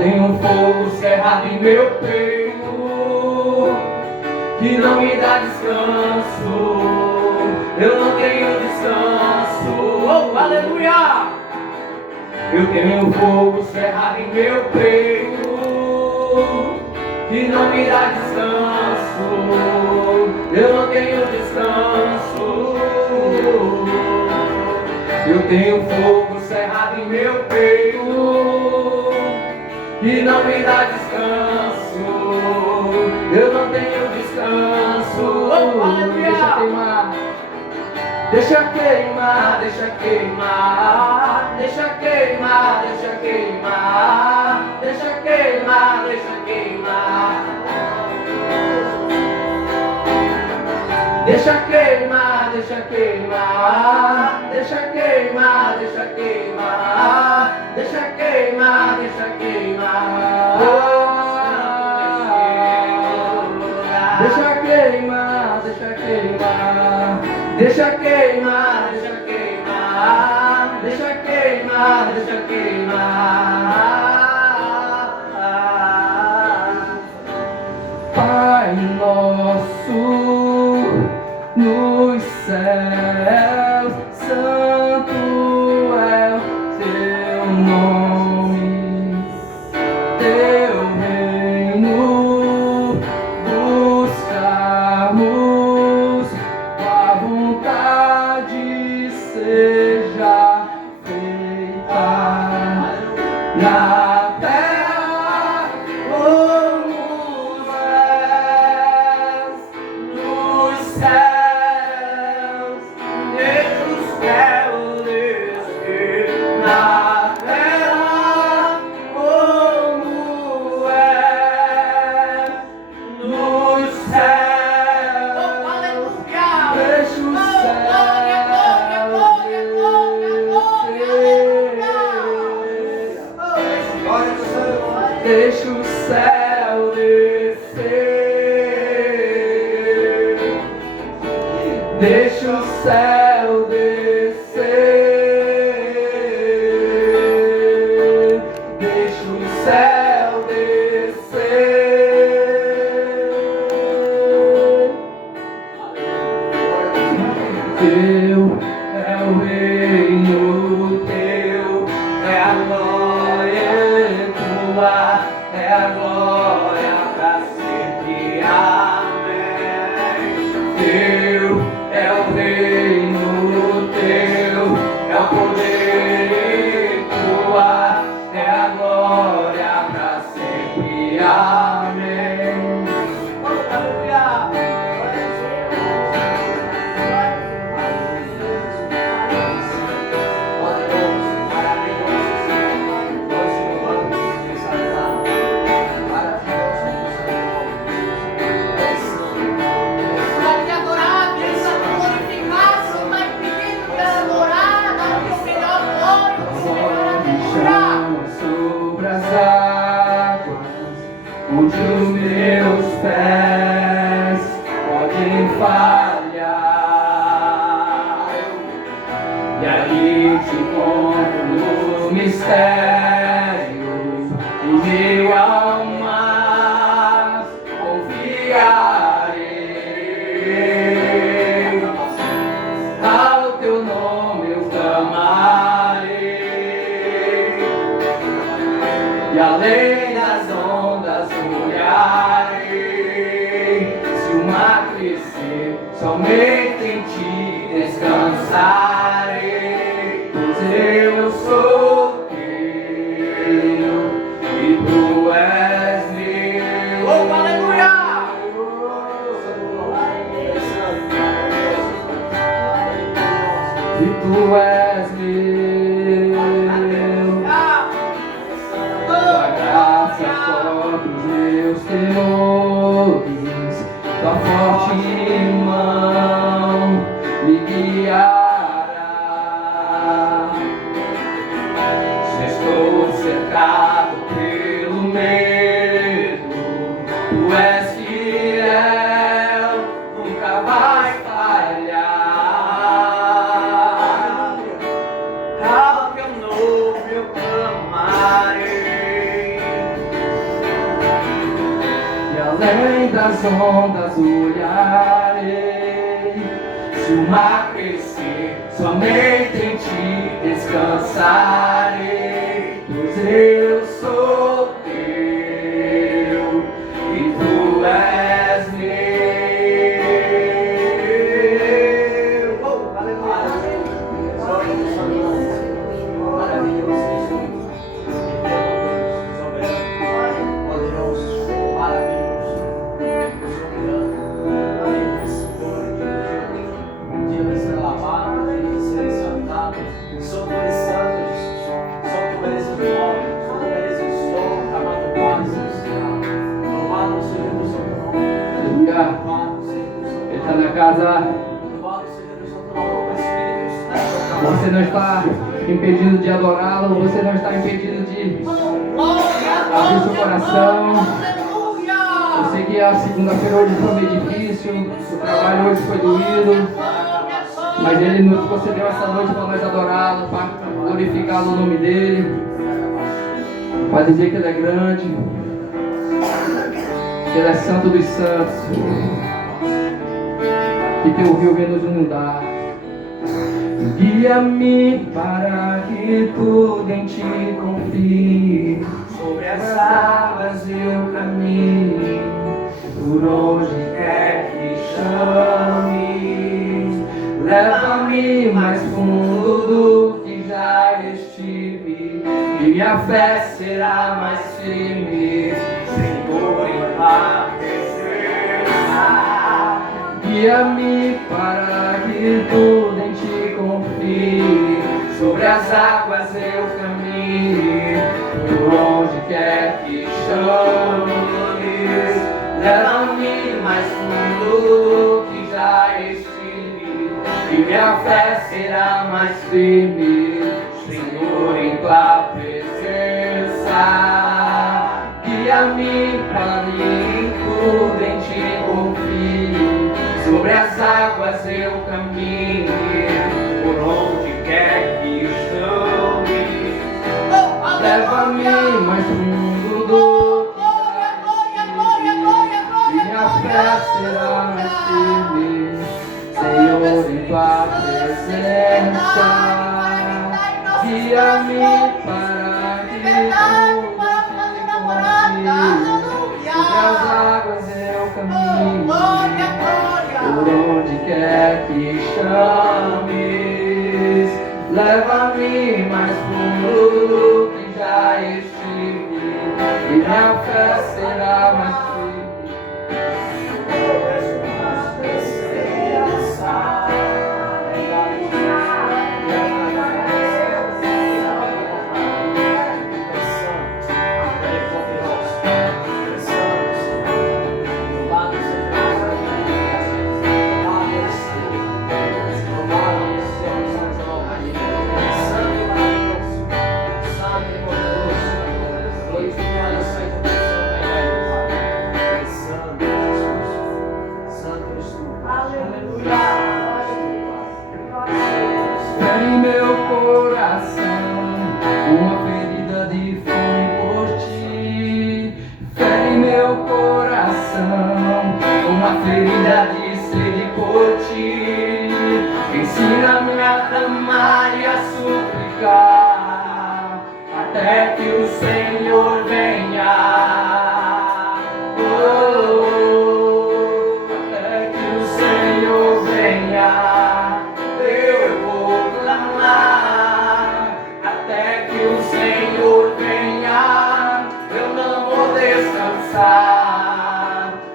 tenho um fogo cerrado em meu peito que não me dá descanso. Eu não tenho descanso. Oh, aleluia! Eu tenho um fogo cerrado em meu peito que não me dá descanso. Eu não tenho descanso. Eu tenho fogo cerrado em meu peito que não me dá descanso. Eu não tenho descanso. Oh, aleluia! Deixa queimar, deixa queimar, deixa queimar, deixa queimar, deixa queimar, deixa queimar, deixa queimar, deixa queimar, deixa queimar, deixa queimar, deixa queimar, deixa queimar, deixa queimar, deixa queimar. Deixa queimar, deixa queimar, deixa queimar, deixa queimar. Pai nosso nos céus, santo é o teu nome, teu reino buscamos. Seja feita na terra como nos céus, deixa o céu descer na terra como é nos céus. Oh, aleluia! Deixa o céu. Deixa o céu descer, deixa o céu descer, deixa o céu descer. Teu é o reino, teu é a glória tua. É a glória pra sempre, amém. Teu é o reino, teu é o poder, tua é a glória pra sempre, amém. Aleluia! Onde os meus pés podem falhar, e ali te encontro nos mistérios, em meio ao mar, confiarei, ao teu nome eu clamarei, e além das ondas olharei, se o mar crescer, somente em ti descansarei, pois eu sou teu e tu és meu. Oh, aleluia! E tu és meu. Tua graça cobre os meus temores, tua forte mão me guiará. Se estou cercado pelo medo, tu és fiel, nunca vai falhar. Ao teu nome eu clamarei, nas ondas olharei. Se o mar crescer, somente em ti descansarei. Pois eu sou teu e tu és meu. Oh, aleluia. Maravilhoso. Ele está na casa. Você não está impedido de adorá-lo. Você não está impedido de abrir seu coração. Eu sei que a segunda-feira hoje foi meio difícil. O trabalho hoje foi doído. Mas Ele nos concedeu essa noite para nós adorá-lo, para glorificar o nome dEle, para dizer que Ele é grande, que Ele é santo dos santos, que teu rio vem nos inundar. Guia-me para que tudo em ti confie, sobre as águas eu caminho, por onde quer que chame. Leva-me mais fundo do que já estive, e minha fé será mais firme, Senhor, em tua presença. Guia-me para que tudo em ti confie, sobre as águas eu caminho, por onde quer que chames. Leva-me mais fundo do que já estive, e minha fé será mais firme, Senhor, em tua presença. Guia-me para que tudo em ti confie, sobre as águas eu caminho, por onde quer que chame. Leva-me mais fundo do que e minha fé será mais firme, Senhor, em tua presença. Guia-me para que sobre as águas eu caminho, por onde quer que chames. Leva-me mais fundo do que já estive, e minha fé será mais firme. Ferida de sede por ti, ensina-me a clamar e a suplicar, até que o Senhor venha. Até que o Senhor venha, eu vou clamar, até que o Senhor venha, eu não vou descansar.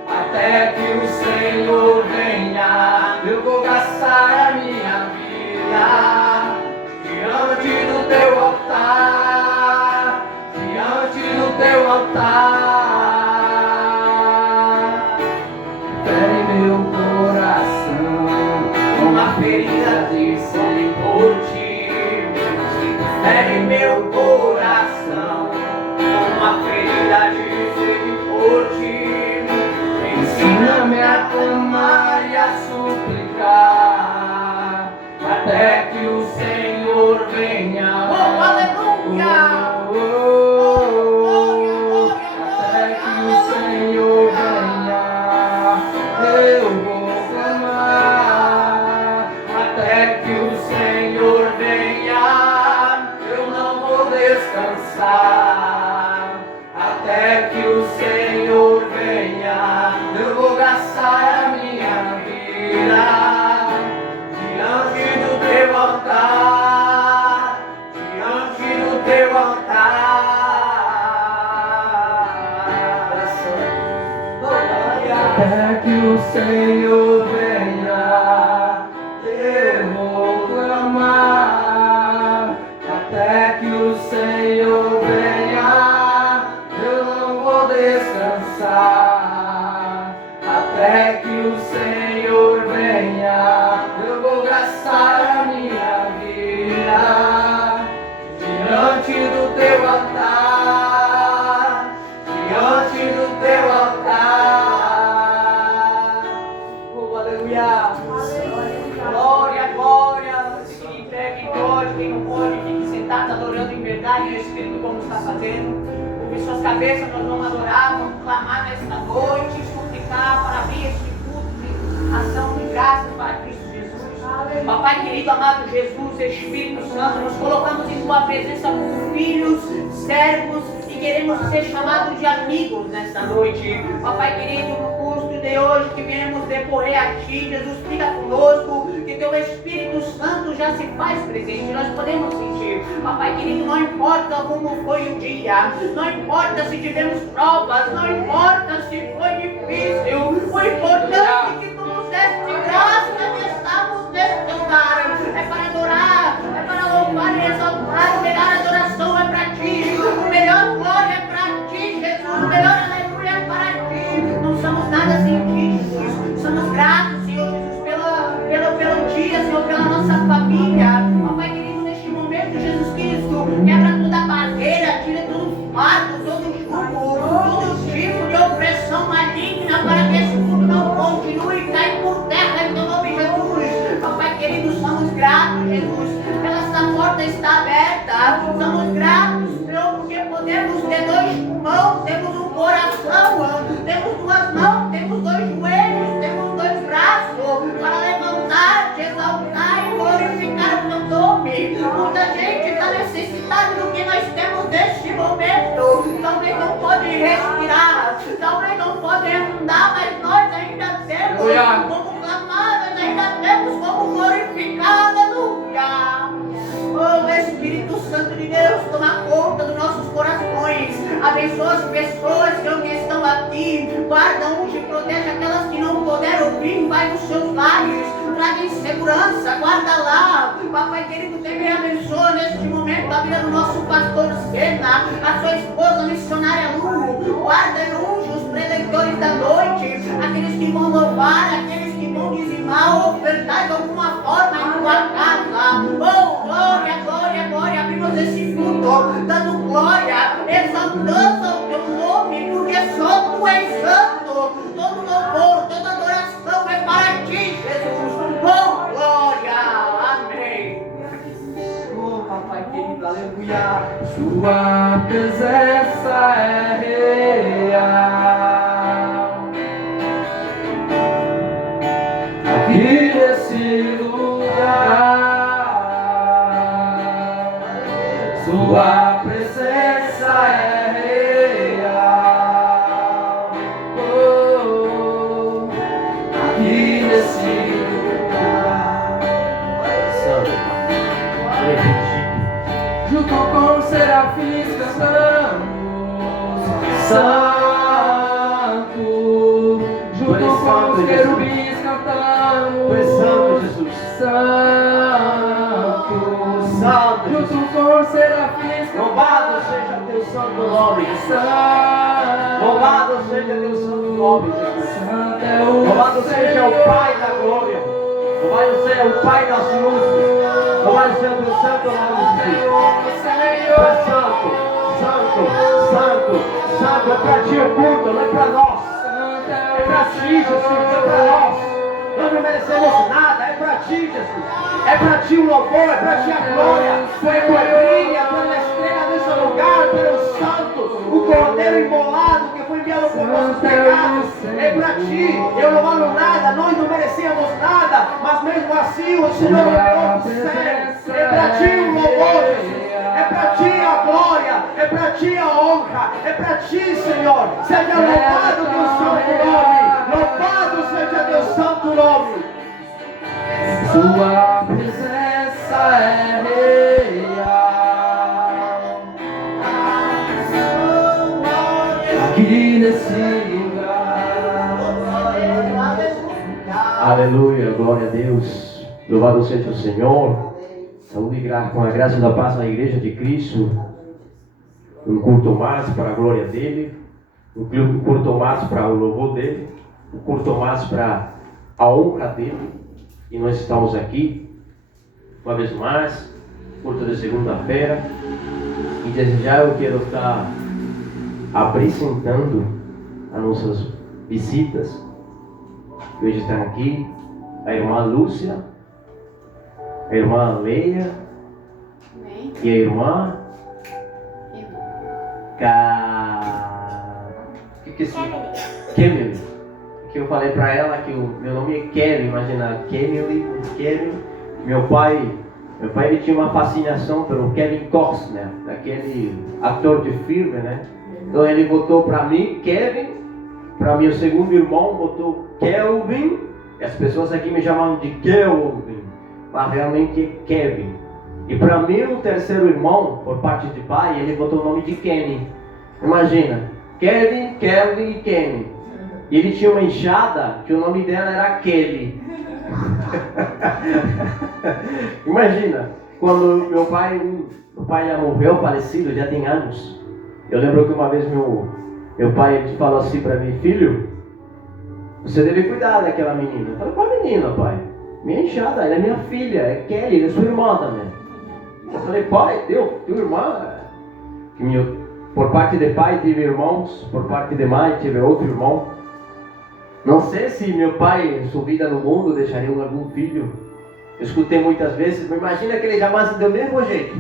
Até que o Senhor venha, eu vou gastar a minha vida diante do teu altar, diante do teu altar. Fere meu coração com a ferida de sede por ti. Fere meu coração com a ferida de sede por ti. Ensina-me a clamar e a suplicar, até que o Senhor venha. Oh, aleluia! Até que o Senhor venha. eu vou clamar até que o Senhor venha. Eu não vou descansar até que o Senhor venha. Eu vou gastar a minha vida diante do teu altar, diante do teu altar. Até que o Senhor venha, eu vou clamar. Até que o Senhor venha, eu não vou descansar. Até que o Senhor venha, eu vou gastar a minha vida diante do teu altar, diante do teu altar. Oh, aleluia! Glória, glória! Fique em pé, quem pode, quem não pode, fique sentado adorando em verdade e Espírito como está fazendo. Sobre suas cabeças nós vamos adorar, vamos clamar nesta noite, suplicar para abrir este culto de ação de graças para Cristo Jesus. Papai querido, amado Jesus, Espírito Santo, nos colocamos em tua presença como filhos, servos e queremos ser chamados de amigos nesta noite. Papai querido, no curso de hoje que viemos decorrer a ti, Jesus, fica conosco, que teu Espírito Santo já se faz presente, nós podemos sentir. Papai querido, não importa como foi o dia, não importa se tivemos provas, não importa se foi difícil, o importante é que tu nos deste graça de estarmos neste lugar. É para adorar, é para louvar e exaltar, o melhor adoração é para ti, o melhor glória é para ti, Jesus, o melhor aleluia é para ti. Não somos nada sem ti, Jesus, somos gratos, Senhor Jesus, pelo dia, Senhor, pela nossa família. Papai querido, neste momento, Jesus Cristo, quebra toda a barreira, tira todo o fardo, todo o jugo, todo tipo de opressão maligna, para que esse mundo não continue cair por terra em teu nome, Jesus. Papai querido, somos gratos, Jesus, pela essa porta está aberta. Somos gratos, Senhor, porque podemos ter dois pulmões, temos um coração, temos duas mãos, temos dois joelhos, temos dois braços para levantar, te exaltar e glorificar o teu nome. Muita gente está necessitada do que nós temos neste momento. Talvez não pode respirar, talvez não pode andar, mas nós ainda temos como clamar, nós ainda temos como glorificar. Aleluia! Oh, Espírito Santo de Deus, toma conta dos nossos corações. Abençoa as pessoas, Senhor, que estão aqui. Guarda, unge e protege aquelas que não puderam ouvir. Vai nos seus lares, traga em segurança, guarda lá. Papai querido, também abençoa neste momento a vida do nosso pastor Sena, a sua esposa missionária Lu. Guarda e unge os preletores da noite, aqueles que vão louvar, aqueles que vão dizimar ou ofertar de alguma forma em tua casa. Oh, glória, glória, glória. Abrimos esse culto dando glória, exaltando o teu nome, porque só tu és santo. Todo louvor, toda adoração é para ti, Jesus. Oh, glória, amém. Oh, papai querido, aleluia. Sua presença é real aqui nesse lugar. Sua presença é real, oh, aqui nesse lugar. Junto com os serafins cantamos Santo, junto com os querubins cantamos Santo, Santo, junto com os serafins, louvado seja teu santo nome, louvado seja teu santo nome, louvado seja o Pai da glória, louvado seja o Pai das luzes, louvado seja teu santo nome, Senhor. Santo, santo, santo, santo, é para ti o culto, não é para nós, é para ti, Jesus, é para nós. Nós não merecemos nada, é para ti, Jesus. É para ti o louvor, é para ti a glória. Foi por brilha, pela estrela desse lugar, pelo santo, o cordeiro imolado que foi enviado por nossos pecados. É para ti, eu não valo nada, nada, nós não merecíamos nada, mas mesmo assim o Senhor enviou do céu. É para ti o louvor, Jesus. É para ti a glória, é para ti a honra, é para ti, Senhor. Seja louvado teu santo nome, louvado seja teu santo nome. Sua presença é real aqui nesse lugar. Aleluia, glória a Deus. Louvado seja o Senhor. Saúde e graça, com a graça da paz na Igreja de Cristo. Um culto mais para a glória dele, um culto mais para o louvor dele, um culto mais para a honra dele. E nós estamos aqui, uma vez mais, culto de segunda-feira. E desde já eu quero estar apresentando as nossas visitas, que hoje estão aqui, a irmã Lúcia, a irmã Leia e a irmã Kemily. Que eu falei para ela que o meu nome é Kelly, imagina, Kemily. Meu pai ele tinha uma fascinação pelo Kevin Costner, aquele ator de filme, né? Então ele botou para mim Kevin, para meu segundo irmão botou Kelvin, e as pessoas aqui me chamavam de Kelvin, mas realmente é Kevin. E para mim o terceiro irmão, por parte de pai, ele botou o nome de Kenny. Imagina, Kevin, Kelvin e Kenny. E ele tinha uma enxada que o nome dela era Kelly. Imagina, quando meu pai já morreu, falecido, já tem anos. Eu lembro que uma vez meu pai falou assim para mim: filho, você deve cuidar daquela menina. Eu falei: qual menina, pai? Minha enxada, ela é minha filha, é Kelly, ela é sua irmã também. Eu falei: pai, tua irmã? Por parte de pai tive irmãos, por parte de mãe tive outro irmão. Não sei se meu pai, em sua vida no mundo, deixaria algum filho. Eu escutei muitas vezes, mas imagina que ele jamais deu o mesmo jeito.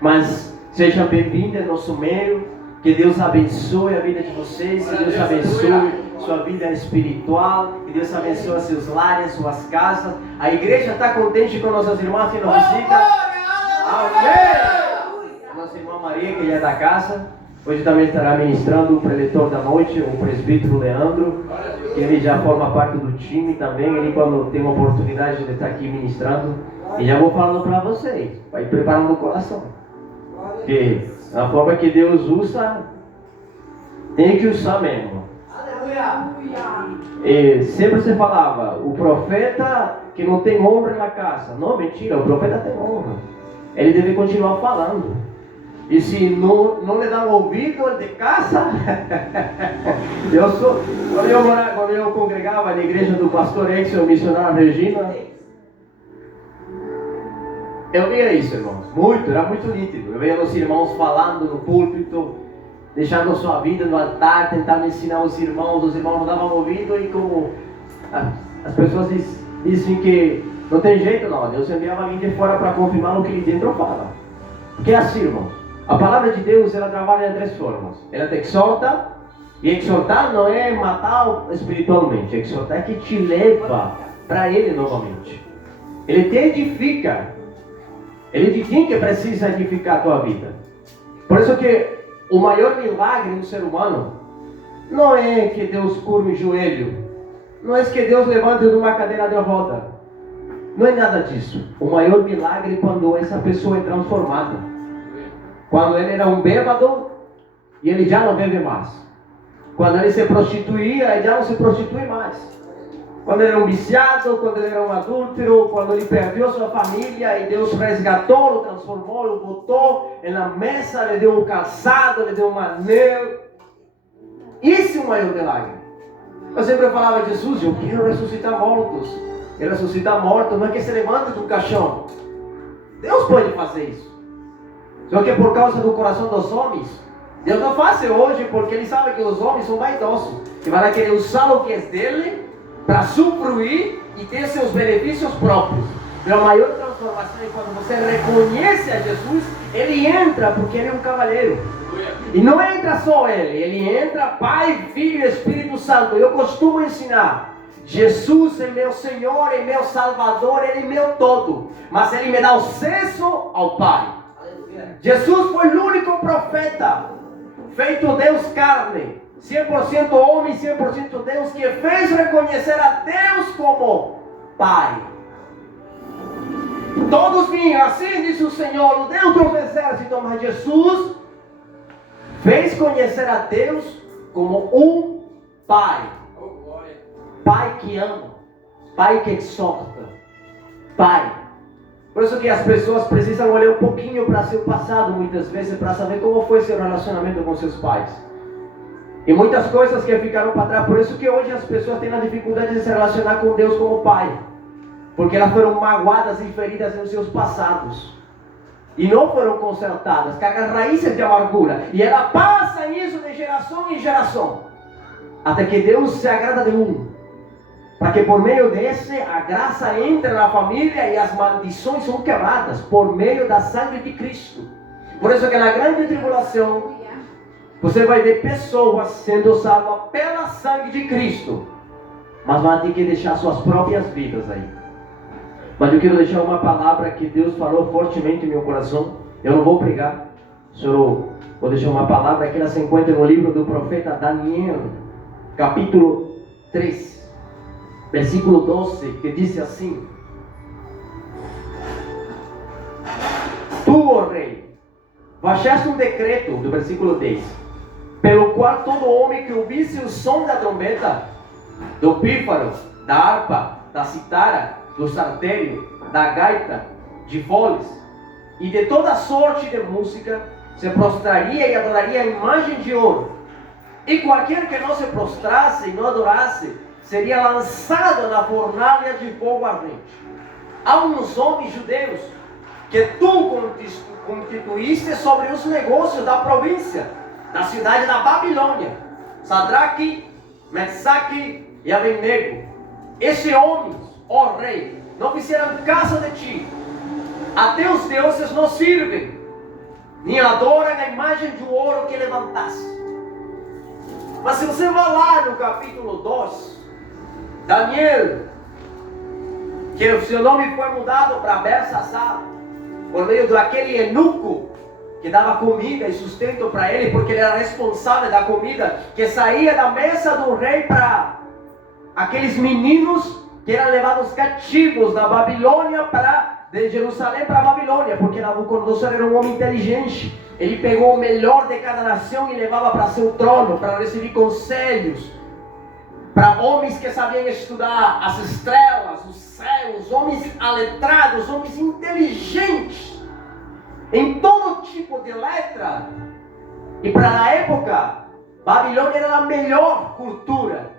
Mas seja bem-vindo ao nosso meio. Que Deus abençoe a vida de vocês. Que Deus abençoe sua vida espiritual. Que Deus abençoe seus lares, suas casas. A igreja está contente com nossas irmãs que nos visitam. Amém! A nossa irmã Maria, que já é da casa. Hoje também estará ministrando o preletor da noite, o presbítero Leandro, que ele já forma parte do time também. Ele, quando tem uma oportunidade de estar aqui ministrando, e já vou falando para vocês, vai preparando o coração, que a forma que Deus usa, tem que usar mesmo. E sempre se falava, o profeta que não tem honra na casa. Não, mentira, o profeta tem honra. Ele deve continuar falando. E se não lhe dá um ouvido, ele de casa. Quando eu congregava na igreja do pastor Exel, missionário Regina, eu via isso, irmãos. Era muito nítido. Eu via os irmãos falando no púlpito, deixando sua vida no altar, tentando ensinar os irmãos não davam ouvido, e como as pessoas dizem que não tem jeito não, Deus enviava alguém de fora para confirmar o que ele dentro fala. Porque é assim, irmãos. A palavra de Deus, ela trabalha de três formas. Ela te exorta, e exortar não é matar espiritualmente. Exortar é que te leva para Ele novamente. Ele te edifica. Ele de quem que precisa edificar a tua vida? Por isso que o maior milagre do ser humano não é que Deus curve o joelho. Não é que Deus levante de uma cadeira de roda. Não é nada disso. O maior milagre é quando essa pessoa é transformada. Quando ele era um bêbado e ele já não bebe mais. Quando ele se prostituía, ele já não se prostitui mais. Quando ele era um viciado, quando ele era um adúltero, quando ele perdeu sua família e Deus resgatou, o transformou, o botou na mesa, lhe deu um calçado, lhe deu um anel. Esse é o maior milagre. Eu sempre falava: Jesus, eu quero ressuscitar mortos. Ele ressuscita mortos, não é que se levante do caixão. Deus pode fazer isso. Só que por causa do coração dos homens, Deus não faz hoje, porque Ele sabe que os homens são vaidosos, que vão querer usar o que é dele para usufruir e ter seus benefícios próprios. Mas a maior transformação é quando você reconhece a Jesus. Ele entra porque Ele é um cavaleiro. E não entra só Ele entra Pai, Filho e Espírito Santo. Eu costumo ensinar: Jesus é meu Senhor, é meu Salvador, Ele é meu todo. Mas Ele me dá acesso ao Pai. Jesus foi o único profeta, feito Deus carne, 100% homem, 100% Deus, que fez reconhecer a Deus como Pai. Todos vinham, assim diz o Senhor, o Deus dos exércitos, mas Jesus fez conhecer a Deus como um Pai. Pai que ama, Pai que exorta, Pai. Por isso que as pessoas precisam olhar um pouquinho para seu passado, muitas vezes, para saber como foi seu relacionamento com seus pais. E muitas coisas que ficaram para trás. Por isso que hoje as pessoas têm a dificuldade de se relacionar com Deus como Pai. Porque elas foram magoadas e feridas nos seus passados. E não foram consertadas. Carregam raízes de amargura. E ela passa isso de geração em geração. Até que Deus se agrada de um. Para que por meio desse, a graça entre na família e as maldições são quebradas. Por meio da sangue de Cristo. Por isso que na grande tribulação, você vai ver pessoas sendo salvas pela sangue de Cristo. Mas vão ter que deixar suas próprias vidas aí. Mas eu quero deixar uma palavra que Deus falou fortemente em meu coração. Eu não vou pregar. Só vou deixar uma palavra que ela se encontra no livro do profeta Daniel, capítulo 3, versículo 12, que diz assim: Tu, ó rei, baixaste um decreto, do versículo 10, pelo qual todo homem que ouvisse o som da trombeta, do pífaro, da harpa, da citara, do saltério, da gaita, de foles e de toda sorte de música, se prostraria e adoraria a imagem de ouro. E qualquer que não se prostrasse e não adorasse, seria lançado na fornalha de fogo ardente. Há uns homens judeus que tu constituíste sobre os negócios da província, da cidade da Babilônia, Sadraque, Mesaque e Abednego. Esses homens, ó rei, não fizeram caso de ti. A teus deuses não servem, nem adoram a imagem de ouro que levantaste. Mas se você vai lá no capítulo 2, Daniel, que o seu nome foi mudado para Belsassar, por meio daquele eunuco que dava comida e sustento para ele, porque ele era responsável da comida que saía da mesa do rei para aqueles meninos que eram levados cativos da Babilônia de Jerusalém para a Babilônia, porque Nabucodonosor era um homem inteligente. Ele pegou o melhor de cada nação e levava para seu trono, para receber conselhos, para homens que sabiam estudar as estrelas, os céus, homens aletrados, homens inteligentes, em todo tipo de letra. E para a época, Babilônia era a melhor cultura,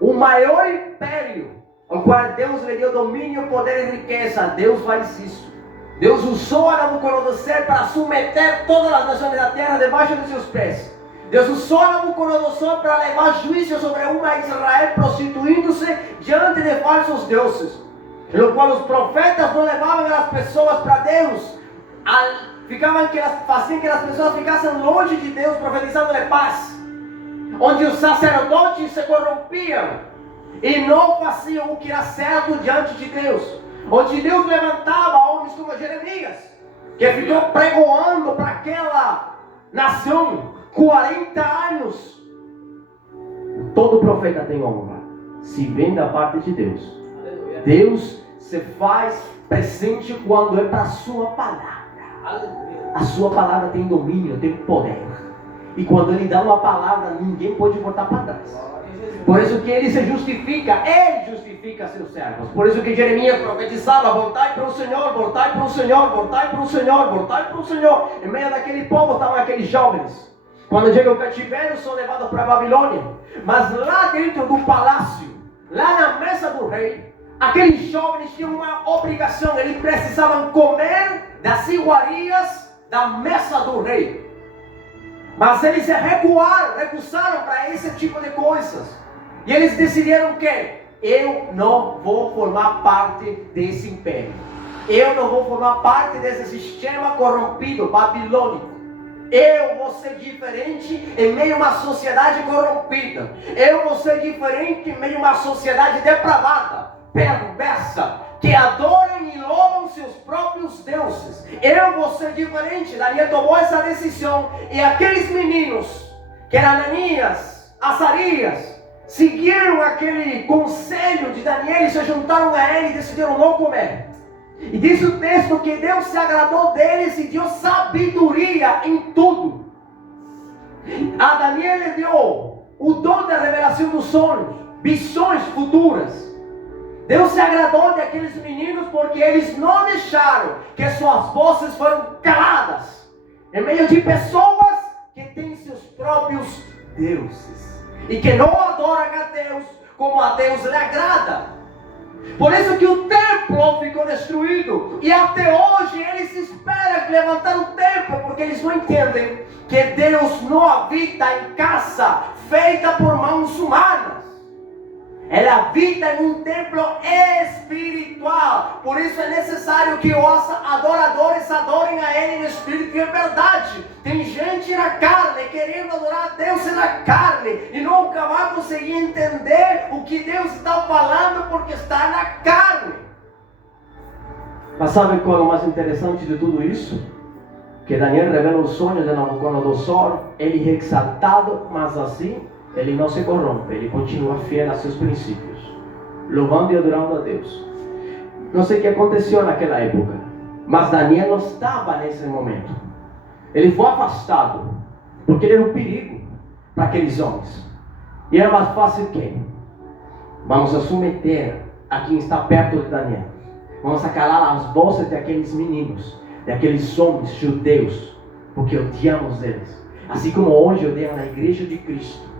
o maior império, ao qual Deus lhe deu domínio, poder e riqueza. Deus faz isso. Deus usou a Nabucodonosor para submeter todas as nações da terra debaixo de seus pés. Deus usou a Nabucodonosor para levar juízo sobre uma Israel prostituindo-se diante de falsos deuses, no qual os profetas não levavam as pessoas para Deus, faziam que as pessoas ficassem longe de Deus, profetizando-lhe paz, onde os sacerdotes se corrompiam e não faziam o que era certo diante de Deus, onde Deus levantava homens como Jeremias, que ficou pregoando para aquela nação 40 anos. Todo profeta tem honra, se vem da parte de Deus. Deus se faz presente quando é para a sua palavra. A sua palavra tem domínio, tem poder. E quando Ele dá uma palavra, ninguém pode voltar para trás. Por isso que Ele se justifica, Ele justifica seus servos. Por isso que Jeremias profetizava: voltai para o Senhor, voltai para o Senhor, voltai para o Senhor, voltai para o Senhor. Em meio daquele povo estavam aqueles jovens. Quando chega o cativeiro, são levados para a Babilônia. Mas lá dentro do palácio, lá na mesa do rei, aqueles jovens tinham uma obrigação. Eles precisavam comer das iguarias da mesa do rei. Mas eles se recusaram para esse tipo de coisas. E eles decidiram que eu não vou formar parte desse império. Eu não vou formar parte desse sistema corrompido, babilônico. Eu vou ser diferente em meio a uma sociedade corrompida. Eu vou ser diferente em meio a uma sociedade depravada, perversa, que adoram e louvam seus próprios deuses. Eu vou ser diferente. Daniel tomou essa decisão. E aqueles meninos, que eram Ananias, Azarias, seguiram aquele conselho de Daniel e se juntaram a ele e decidiram não comer. E diz o texto que Deus se agradou deles e deu sabedoria em tudo. A Daniel lhe deu o dom da revelação dos sonhos, visões futuras. Deus se agradou daqueles meninos porque eles não deixaram que suas vozes foram caladas em meio de pessoas que têm seus próprios deuses e que não adoram a Deus como a Deus lhe agrada. Por isso que o templo ficou destruído. E até hoje eles esperam levantar o templo, porque eles não entendem que Deus não habita em casa feita por mãos humanas. Ele habita em um templo espiritual. Por isso é necessário que os adoradores adorem a Ele em espírito e em verdade. Tem gente na carne querendo adorar a Deus na carne e nunca vai conseguir entender o que Deus está falando porque está na carne. Mas sabe qual é o mais interessante de tudo isso? Que Daniel revela o sonho de Nabucodonosor. Ele é exaltado, mas assim ele não se corrompe, ele continua fiel a seus princípios, louvando e adorando a Deus. Não sei o que aconteceu naquela época, mas Daniel não estava nesse momento. Ele foi afastado, porque ele era um perigo para aqueles homens. E era mais fácil que vamos submeter a quem está perto de Daniel. Vamos calar as vozes daqueles meninos, daqueles homens judeus, porque odiamos eles. Assim como hoje odeiam a igreja de Cristo.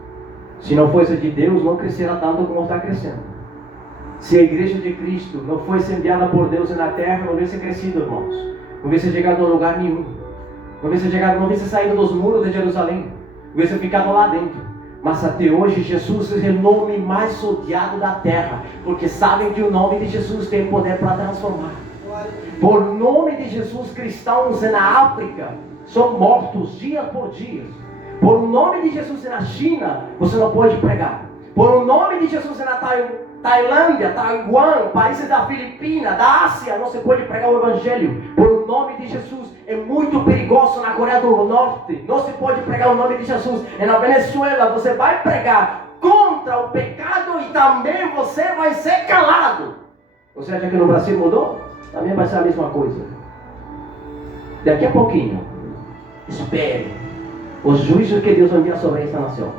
Se não fosse de Deus, não crescerá tanto como está crescendo. Se a igreja de Cristo não fosse enviada por Deus na terra, não hubiese crescido, irmãos. Não hubiese chegado a lugar nenhum. Não hubiese saído dos muros de Jerusalém. Não hubiese ficado lá dentro. Mas até hoje, Jesus é o nome mais odiado da terra. Porque sabem que o nome de Jesus tem poder para transformar. Por nome de Jesus, cristãos na África são mortos dia por dia. Por o nome de Jesus na China, você não pode pregar. Por o nome de Jesus na Tailândia, Taiwan, países da Filipina, da Ásia, não se pode pregar o Evangelho. Por o nome de Jesus, é muito perigoso na Coreia do Norte. Não se pode pregar o nome de Jesus. E na Venezuela, você vai pregar contra o pecado e também você vai ser calado. Você acha que no Brasil mudou? Também vai ser a mesma coisa. Daqui a pouquinho, espere os juízos que Deus envia sobre esta nação.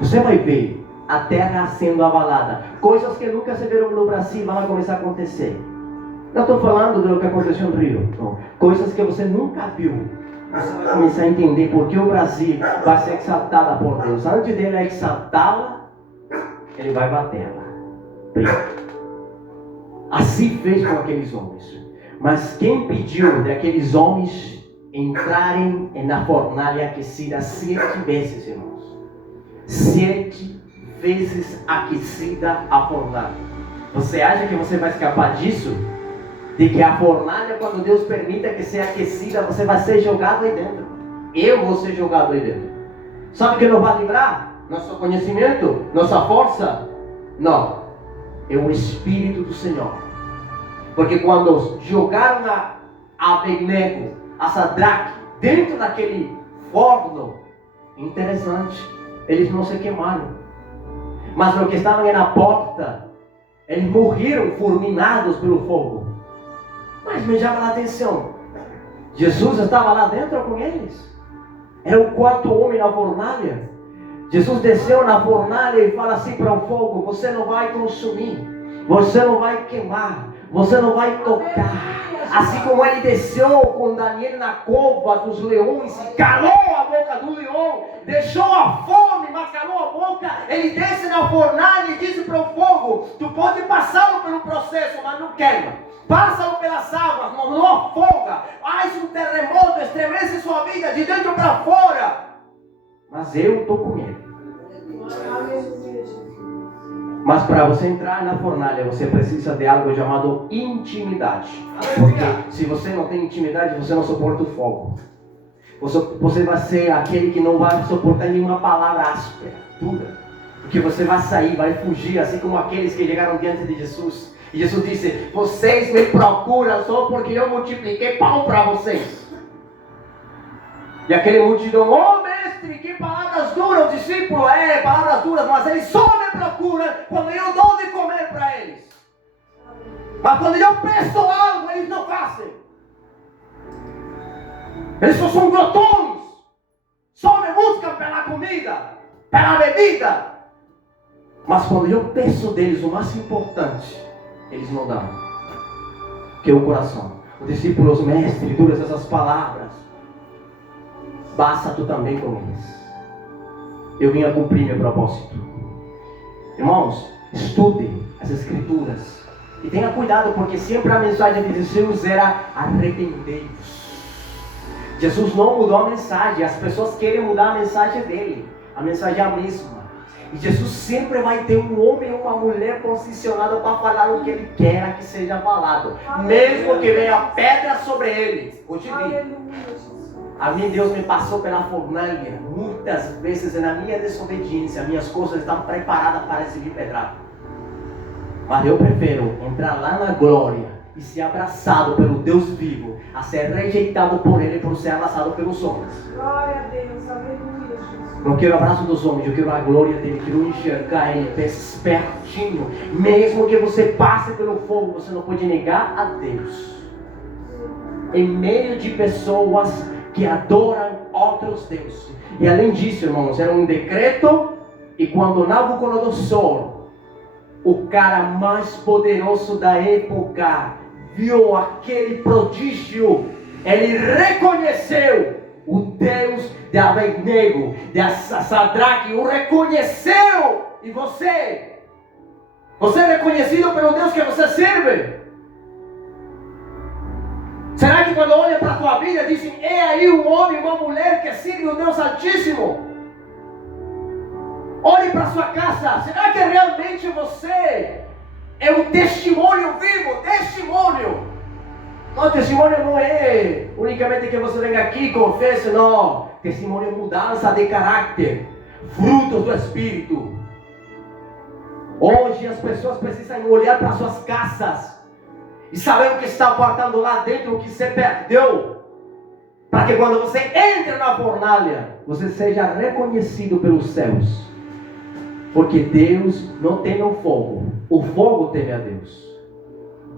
Você vai ver a terra sendo abalada. Coisas que nunca se viram no Brasil vão começar a acontecer. Não estou falando do que aconteceu no Rio. Não. Coisas que você nunca viu. Você vai começar a entender porque o Brasil vai ser exaltada por Deus. Antes dele exaltá-la, ele vai batê-la. Assim fez com aqueles homens. Mas quem pediu daqueles homens entrarem na fornalha aquecida 7 vezes, irmãos? 7 vezes aquecida a fornalha. Você acha que você vai escapar disso? De que a fornalha, quando Deus permita que seja aquecida, você vai ser jogado aí dentro. Eu vou ser jogado aí dentro. Sabe o que não vai livrar? Nosso conhecimento? Nossa força? Não. É o Espírito do Senhor. Porque quando jogaram a Abednego, a Sadraque, dentro daquele forno, interessante, eles não se queimaram. Mas os que estavam na porta, eles morreram fulminados pelo fogo. Mas me chama a atenção, Jesus estava lá dentro com eles. Era o 4º homem na fornalha. Jesus desceu na fornalha e fala assim para o fogo: você não vai consumir, você não vai queimar, você não vai tocar. Assim como ele desceu com Daniel na cova dos leões e calou a boca do leão, deixou a fome, mas calou a boca. Ele desce na fornalha e diz para o fogo: tu pode passá-lo pelo processo, mas não queima. Passa-lo pelas águas, mas não afoga. Faz um terremoto, estremece sua vida de dentro para fora. Mas eu estou com ele. Mas para você entrar na fornalha, você precisa de algo chamado intimidade. Porque se você não tem intimidade, você não suporta o fogo. Você vai ser aquele que não vai suportar nenhuma palavra áspera, dura. Porque você vai sair, vai fugir, assim como aqueles que chegaram diante de Jesus. E Jesus disse: vocês me procuram só porque eu multipliquei pão para vocês. E aquele multidão: oh mestre, que palavras duras, o discípulo, palavras duras, mas eles só me procuram quando eu dou de comer para eles. Mas quando eu peço algo, eles não fazem. Eles só são glotões, só me buscam pela comida, pela bebida. Mas quando eu peço deles o mais importante, eles não dão, que é o coração. Os discípulos: mestre, duras essas palavras, basta tu também com eles. Eu vim a cumprir meu propósito. Irmãos, estudem as escrituras e tenha cuidado, porque sempre a mensagem de Jesus era: arrependei-vos. Jesus não mudou a mensagem, as pessoas querem mudar a mensagem dele. A mensagem é a mesma. E Jesus sempre vai ter um homem ou uma mulher posicionado para falar o que ele quer que seja falado. Mesmo que venha pedra sobre ele. Hoje vi. A mim Deus me passou pela fornalha. Muitas vezes na minha desobediência, minhas coisas estão preparadas para receber pedrada. Mas eu prefiro entrar lá na glória e ser abraçado pelo Deus vivo, a ser rejeitado por ele, por ser abraçado pelos homens. Glória a Deus, aleluia, Jesus. Não quero o abraço dos homens, eu quero a glória dele, quero enxergar ele pertinho. Mesmo que você passe pelo fogo, você não pode negar a Deus. Em meio de pessoas que adoram outros deuses. E além disso, irmãos, era um decreto. E quando Nabucodonosor, o cara mais poderoso da época, viu aquele prodígio, ele reconheceu o Deus de Abednego, de Sadraque, o reconheceu. E você é reconhecido pelo Deus que você serve? Será que quando olham para a tua vida dizem: é aí um homem, uma mulher que serve o Deus Altíssimo? Olhe para a sua casa. Será que realmente você é um testemunho vivo? Testemunho. Não, testemunho não é unicamente que você venha aqui e confesse. Não. Testemunho é mudança de caráter, frutos do Espírito. Hoje as pessoas precisam olhar para suas casas e saber o que está faltando lá dentro, o que você perdeu, para que quando você entre na fornalha, você seja reconhecido pelos céus. Porque Deus não teme o fogo teme a Deus.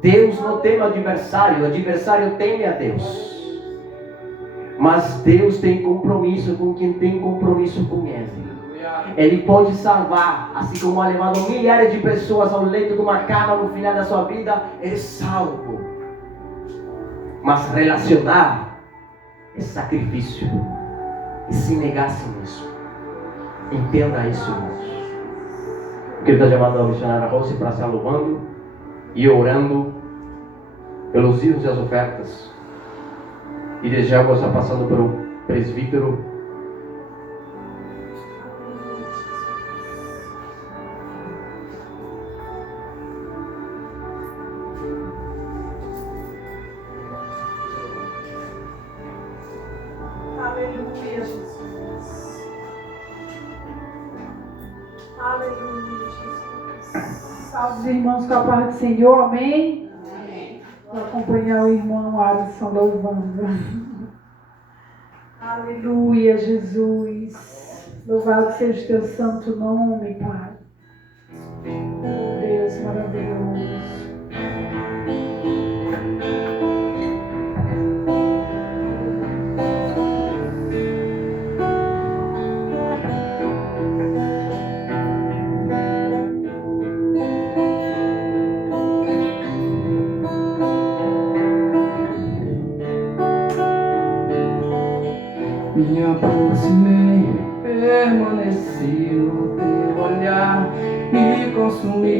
Deus não teme o adversário teme a Deus. Mas Deus tem compromisso com quem tem compromisso com Ele. Ele pode salvar, assim como ha levado milhares de pessoas ao leito de uma cama no final da sua vida, é salvo. Mas relacionar é sacrifício, e se negar a si mesmo. Entenda isso, irmãos. Eu queria estar chamando a missionária Rose para estar louvando e orando pelos dízimos e as ofertas. E desde já vou estar passando pelo presbítero. Aleluia, Jesus. Aleluia, Jesus. Salve os irmãos com a paz do Senhor, amém? Amém. Vou acompanhar o irmão Alisson louvando. Aleluia, Jesus. Louvado seja o teu santo nome, Pai. Deus maravilhoso. Me aproximei, permaneci no teu olhar, me consumiu.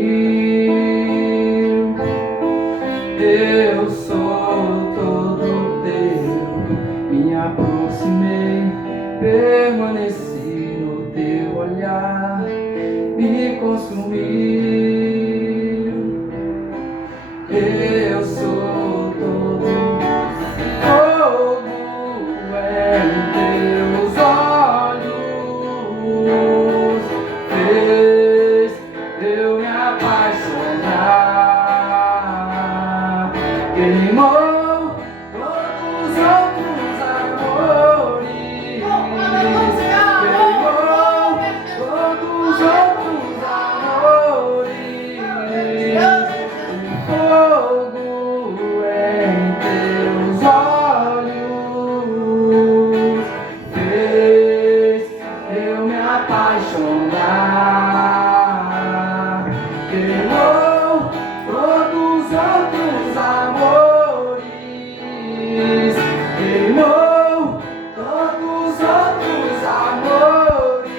apaixonar. Queimou todos os outros amores. Queimou todos os outros amores. Fogo em teus olhos fez eu me apaixonar. Queimou todos os outros amores. Queimou todos os outros amores.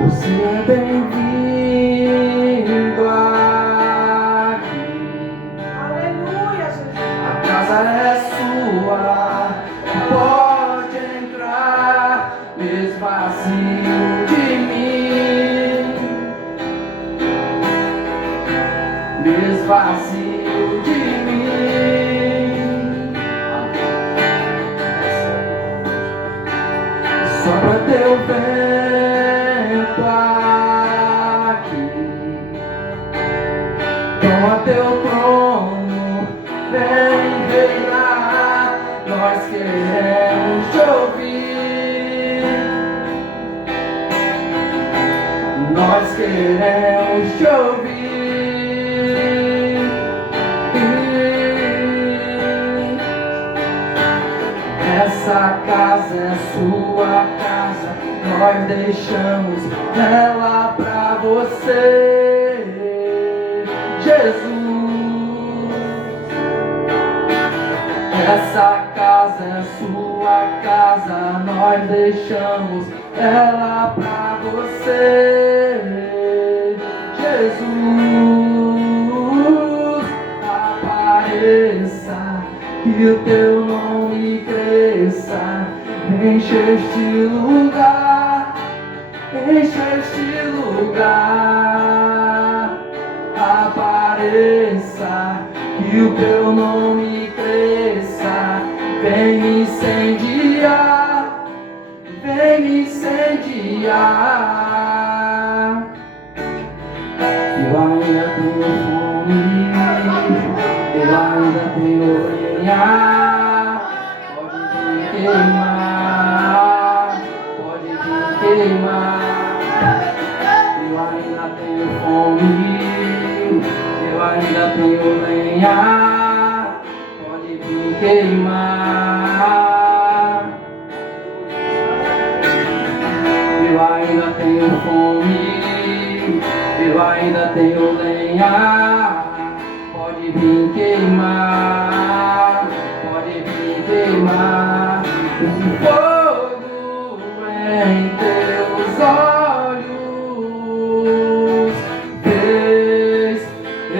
Você é bem-vindo aqui. Aleluia, Jesus. A casa é sua, pode entrar, me esvazio de mim, me esvazio de mim. Sopra teu vento aqui, toma teu trono, vem reinar, nós queremos te ouvir, nós queremos te ouvir. Essa casa é sua casa, nós deixamos ela pra você, Jesus. Essa casa é sua casa, nós deixamos ela pra você, Jesus. Apareça, que o teu nome cresça, enche este lugar, enche este lugar. Apareça, que o teu nome cresça, vem me incendiar, vem me incendiar. Eu ainda tenho fome, eu ainda tenho lenha, pode vir queimar, pode vir queimar. Eu ainda tenho fome, eu ainda tenho lenha, pode vir queimar. Eu ainda tenho fome, eu ainda tenho lenha, pode vir queimar, pode vir queimar. O fogo em teus olhos fez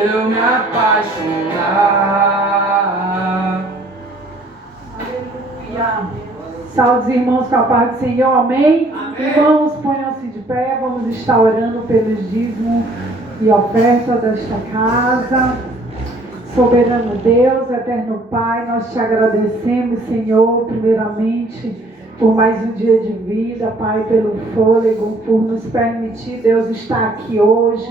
eu me apaixonar. Aleluia. Salve os irmãos com a paz do Senhor, amém? Irmãos, ponham-se de pé, vamos estar orando pelos dízimos e oferta desta casa. Soberano Deus, eterno Pai, nós te agradecemos, Senhor, primeiramente, por mais um dia de vida, Pai, pelo fôlego, por nos permitir, Deus, estar aqui hoje,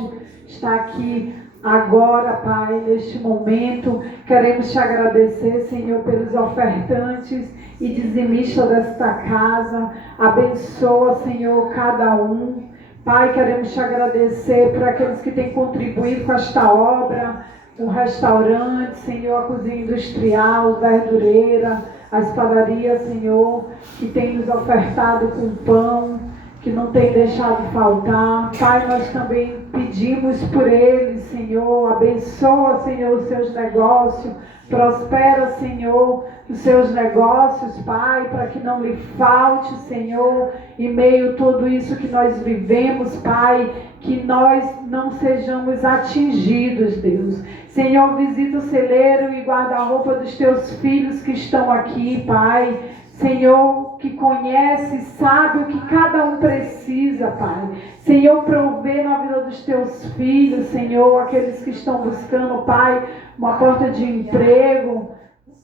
estar aqui agora, Pai, neste momento. Queremos te agradecer, Senhor, pelos ofertantes e dizimistas desta casa. Abençoa, Senhor, cada um. Pai, queremos te agradecer por aqueles que têm contribuído com esta obra, o restaurante, Senhor, a cozinha industrial, verdureira, as padarias, Senhor, que tem nos ofertado com pão, que não tem deixado faltar. Pai, nós também pedimos por eles, Senhor, abençoa, Senhor, os seus negócios, prospera, Senhor, os seus negócios, Pai, para que não lhe falte, Senhor, em meio a tudo isso que nós vivemos, Pai, que nós não sejamos atingidos, Deus. Senhor, visita o celeiro e guarda-roupa dos teus filhos que estão aqui, Pai. Senhor, que conhece, sabe o que cada um precisa, Pai. Senhor, provê na vida dos teus filhos, Senhor, aqueles que estão buscando, Pai, uma porta de emprego.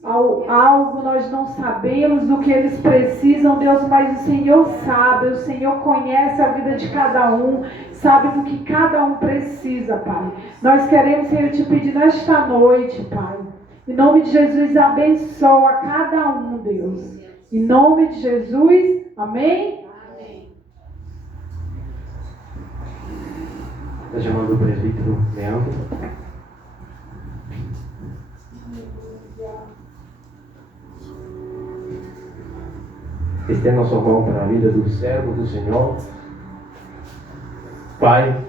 algo, nós não sabemos do que eles precisam, Deus, mas o Senhor sabe, o Senhor conhece a vida de cada um, sabe do que cada um precisa, Pai. Nós queremos, Senhor, te pedir nesta noite, Pai. Em nome de Jesus, abençoa cada um, Deus. Em nome de Jesus, amém? Está chamando o presbítero Leandro. Estenda nossa mão para a vida do servo do Senhor. Pai,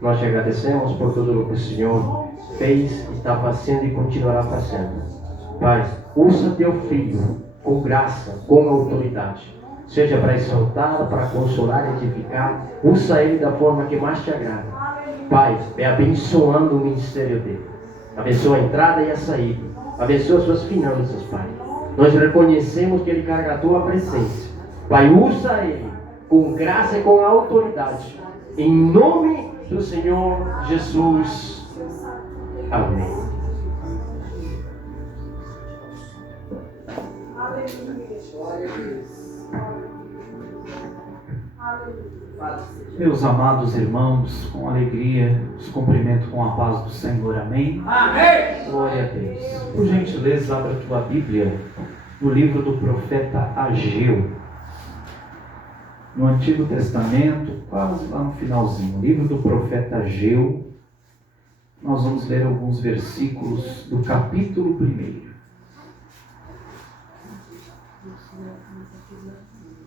nós te agradecemos por tudo o que o Senhor fez, está fazendo e continuará fazendo. Pai, usa teu filho com graça, com autoridade. Seja para exaltar, para consolar, edificar. Usa ele da forma que mais te agrada. Pai, vem abençoando o ministério dele. Abençoa a entrada e a saída. Abençoa suas finanças, Pai. Nós reconhecemos que ele carrega a tua presença. Pai, usa ele com graça e com autoridade. Em nome do Senhor Jesus. Amém. Meus amados irmãos, com alegria, os cumprimento com a paz do Senhor. Amém? Amém! Glória a Deus. Por gentileza, abra a tua Bíblia no livro do profeta Ageu. No Antigo Testamento, quase lá no finalzinho, livro do profeta Ageu. Nós vamos ler alguns versículos do capítulo 1.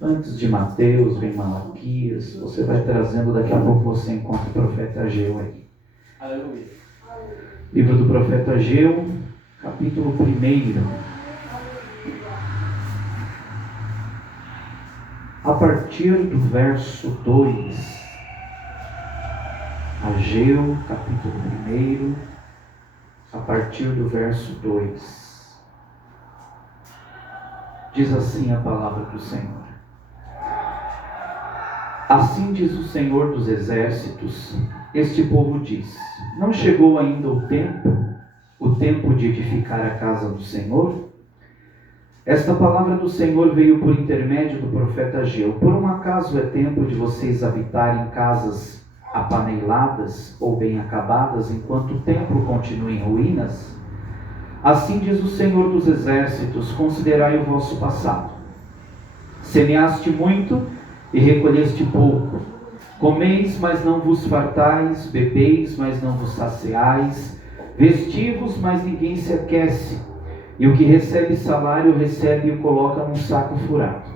Antes de Mateus, vem Malaquias. Você vai trazendo, daqui a pouco você encontra o profeta Ageu aí. Aleluia. Livro do profeta Ageu, capítulo 1. A partir do verso 2. Ageu, capítulo 1, a partir do verso 2. Diz assim a palavra do Senhor. Assim diz o Senhor dos Exércitos, este povo diz: não chegou ainda o tempo de edificar a casa do Senhor? Esta palavra do Senhor veio por intermédio do profeta Ageu. Por um acaso é tempo de vocês habitarem em casas apaneiladas ou bem acabadas, enquanto o templo continua em ruínas? Assim diz o Senhor dos Exércitos: considerai o vosso passado. Semeaste muito e recolheste pouco. Comeis, mas não vos fartais, bebeis, mas não vos saciais, vestivos, mas ninguém se aquece, e o que recebe salário recebe e o coloca num saco furado.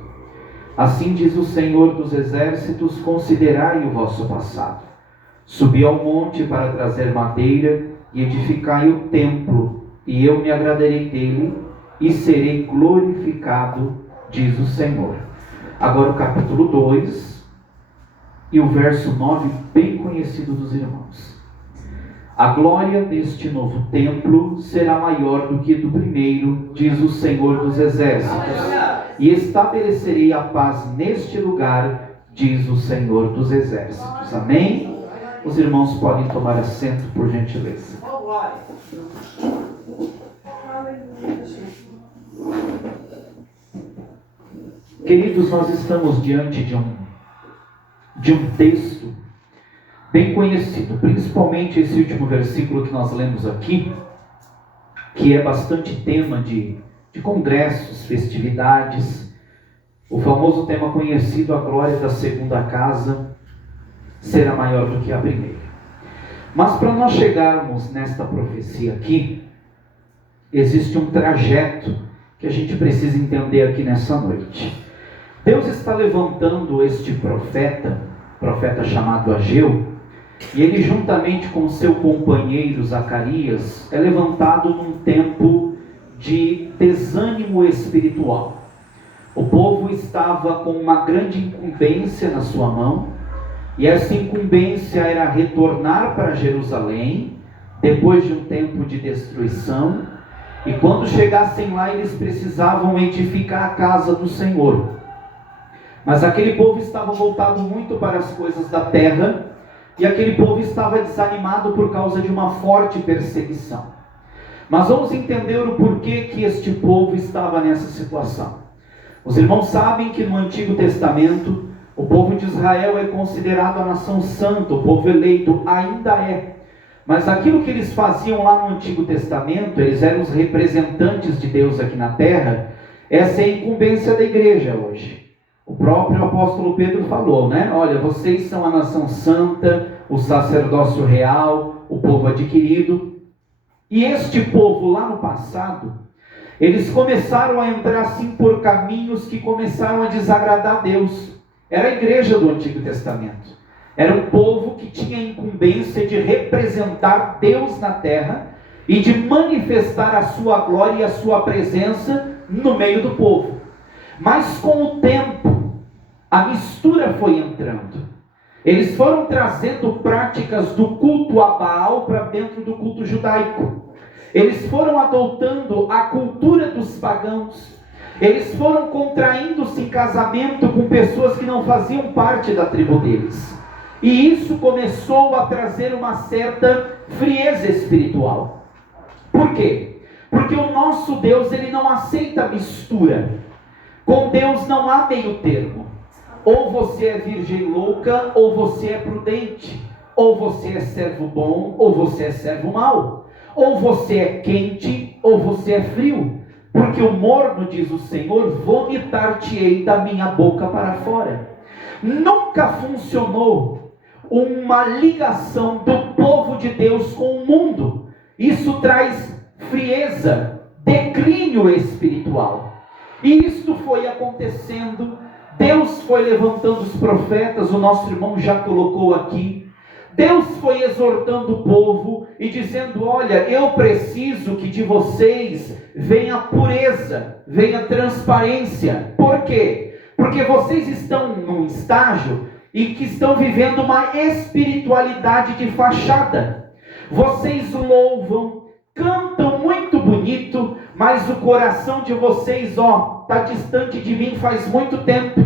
Assim diz o Senhor dos Exércitos: considerai o vosso passado. Subi ao monte para trazer madeira e edificai o templo, e eu me agradarei dele e serei glorificado, diz o Senhor. Agora o capítulo 2 e o verso 9, bem conhecido dos irmãos. A glória deste novo templo será maior do que do primeiro, diz o Senhor dos Exércitos, e estabelecerei a paz neste lugar, diz o Senhor dos Exércitos. Amém? Os irmãos podem tomar assento, por gentileza. Queridos, nós estamos diante de um texto bem conhecido, principalmente esse último versículo que nós lemos aqui, que é bastante tema de congressos, festividades, o famoso tema conhecido: a glória da segunda casa será maior do que a primeira. Mas para nós chegarmos nesta profecia aqui, existe um trajeto que a gente precisa entender aqui nessa noite. Deus está levantando este profeta chamado Ageu, e ele, juntamente com seu companheiro Zacarias, é levantado num tempo de desânimo espiritual. O povo estava com uma grande incumbência na sua mão, e essa incumbência era retornar para Jerusalém, depois de um tempo de destruição, e quando chegassem lá, eles precisavam edificar a casa do Senhor. Mas aquele povo estava voltado muito para as coisas da terra, e aquele povo estava desanimado por causa de uma forte perseguição. Mas vamos entender o porquê que este povo estava nessa situação. Os irmãos sabem que no Antigo Testamento, o povo de Israel é considerado a nação santa, o povo eleito ainda é. Mas aquilo que eles faziam lá no Antigo Testamento, eles eram os representantes de Deus aqui na terra. Essa é a incumbência da igreja hoje. O próprio apóstolo Pedro falou, né? Olha, vocês são a nação santa, o sacerdócio real, o povo adquirido. E este povo lá no passado, eles começaram a entrar assim por caminhos que começaram a desagradar a Deus. Era a igreja do Antigo Testamento. Era um povo que tinha a incumbência de representar Deus na terra e de manifestar a sua glória e a sua presença no meio do povo. Mas com o tempo, a mistura foi entrando. Eles foram trazendo práticas do culto a Baal para dentro do culto judaico. Eles foram adotando a cultura dos pagãos. Eles foram contraindo-se em casamento com pessoas que não faziam parte da tribo deles. E isso começou a trazer uma certa frieza espiritual. Por quê? Porque o nosso Deus, ele não aceita mistura. Com Deus não há meio termo. Ou você é virgem louca, ou você é prudente. Ou você é servo bom, ou você é servo mau. Ou você é quente, ou você é frio. Porque o morno, diz o Senhor, vomitar-te-ei da minha boca para fora. Nunca funcionou uma ligação do povo de Deus com o mundo. Isso traz frieza, declínio espiritual. E isto foi acontecendo. Deus foi levantando os profetas, o nosso irmão já colocou aqui. Deus foi exortando o povo e dizendo: olha, eu preciso que de vocês venha pureza, venha transparência. Por quê? Porque vocês estão num estágio e que estão vivendo uma espiritualidade de fachada. Vocês louvam, cantam muito bonito, mas o coração de vocês, está distante de mim faz muito tempo.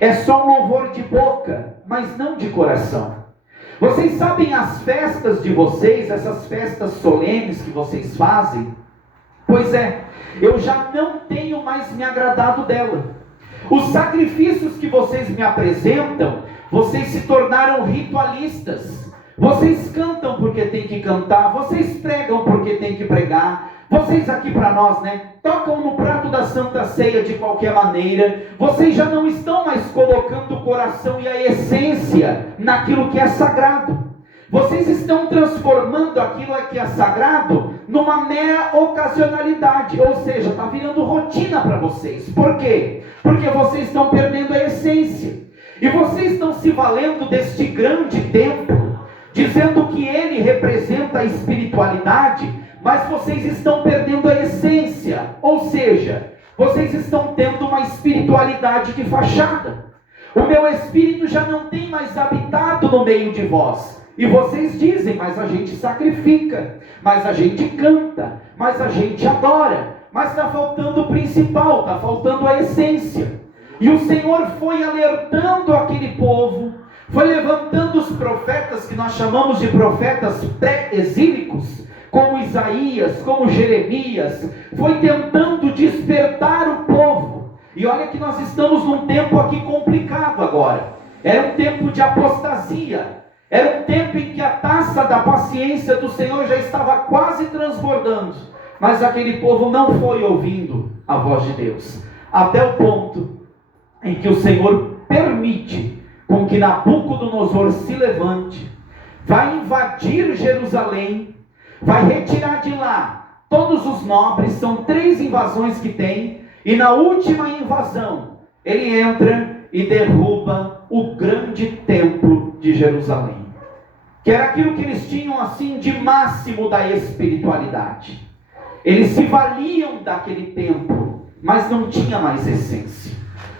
É só um louvor de boca, mas não de coração. Vocês sabem as festas de vocês, essas festas solenes que vocês fazem? Pois é, eu já não tenho mais me agradado dela. Os sacrifícios que vocês me apresentam, vocês se tornaram ritualistas. Vocês cantam porque tem que cantar, vocês pregam porque tem que pregar. Vocês aqui para nós, tocam no prato da Santa Ceia de qualquer maneira. Vocês já não estão mais colocando o coração e a essência naquilo que é sagrado. Vocês estão transformando aquilo que é sagrado numa mera ocasionalidade. Ou seja, está virando rotina para vocês. Por quê? Porque vocês estão perdendo a essência. E vocês estão se valendo deste grande templo, dizendo que ele representa a espiritualidade, mas vocês estão perdendo a essência. Ou seja, vocês estão tendo uma espiritualidade de fachada. O meu espírito já não tem mais habitado no meio de vós. E vocês dizem: mas a gente sacrifica, mas a gente canta, mas a gente adora. Mas está faltando o principal, está faltando a essência. E o Senhor foi alertando aquele povo, foi levantando os profetas, que nós chamamos de profetas pré-exílicos, como Isaías, como Jeremias, foi tentando despertar o povo. E olha que nós estamos num tempo aqui complicado agora. Era um tempo de apostasia. Era um tempo em que a taça da paciência do Senhor já estava quase transbordando. Mas aquele povo não foi ouvindo a voz de Deus. Até o ponto em que o Senhor permite com que Nabucodonosor se levante, vai invadir Jerusalém, vai retirar de lá todos os nobres. São 3 invasões que tem, e na última invasão ele entra e derruba o grande templo de Jerusalém, que era aquilo que eles tinham assim de máximo da espiritualidade. Eles se valiam daquele templo, mas não tinha mais essência.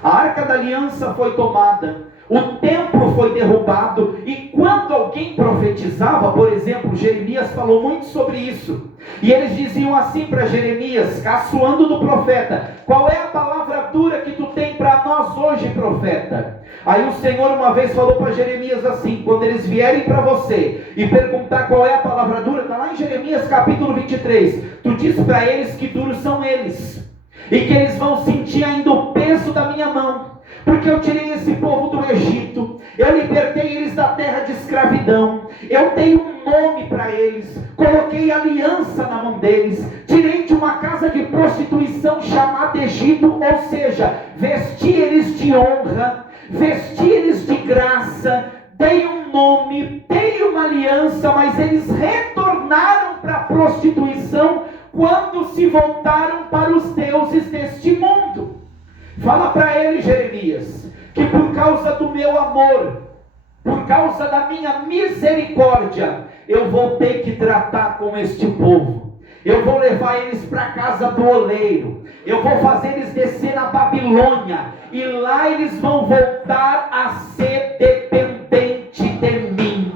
A Arca da Aliança foi tomada, o templo foi derrubado, e quando alguém profetizava, por exemplo, Jeremias falou muito sobre isso, e eles diziam assim para Jeremias, caçoando do profeta: qual é a palavra dura que tu tem para nós hoje, profeta? Aí o Senhor uma vez falou para Jeremias assim: quando eles vierem para você e perguntar qual é a palavra dura, está lá em Jeremias capítulo 23, tu diz para eles que duros são eles, e que eles vão sentir ainda o peso da minha mão, porque eu tirei esse povo do Egito, eu libertei eles da terra de escravidão, eu dei um nome para eles, coloquei aliança na mão deles, tirei de uma casa de prostituição chamada Egito, ou seja, vesti eles de honra, vesti eles de graça, dei um nome, dei uma aliança, mas eles retornaram para a prostituição quando se voltaram para os deuses deste mundo. Fala para ele, Jeremias, que por causa do meu amor, por causa da minha misericórdia, eu vou ter que tratar com este povo. Eu vou levar eles para a casa do oleiro, eu vou fazer eles descer na Babilônia, e lá eles vão voltar a ser dependente de mim.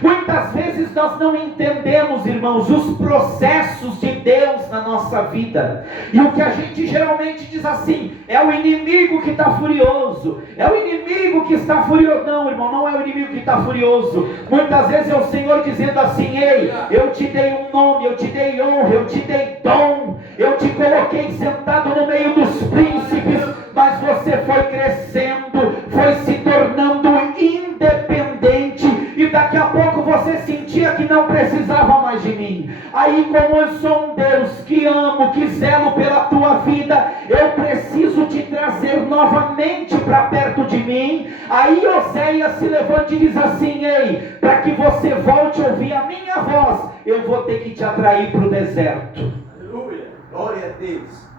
Muitas vezes nós não entendemos, irmãos, os processos de Deus na nossa vida, e o que a gente geralmente diz assim: é o inimigo que está furioso, é o inimigo que está furioso. Não, irmão, não é o inimigo que está furioso. Muitas vezes é o Senhor dizendo assim: ei, eu te dei um nome, eu te dei honra, eu te dei dom, eu te coloquei sentado no meio dos príncipes, mas você foi crescendo, foi se tornando independente, e daqui a pouco você sentia que não precisava mais de mim. Aí, como eu sou um Deus que amo, que zelo pela tua vida, eu preciso te trazer novamente para perto de mim. Aí Oséias se levanta e diz assim: ei, para que você volte a ouvir a minha voz, eu vou ter que te atrair para o deserto. Aleluia, glória a Deus.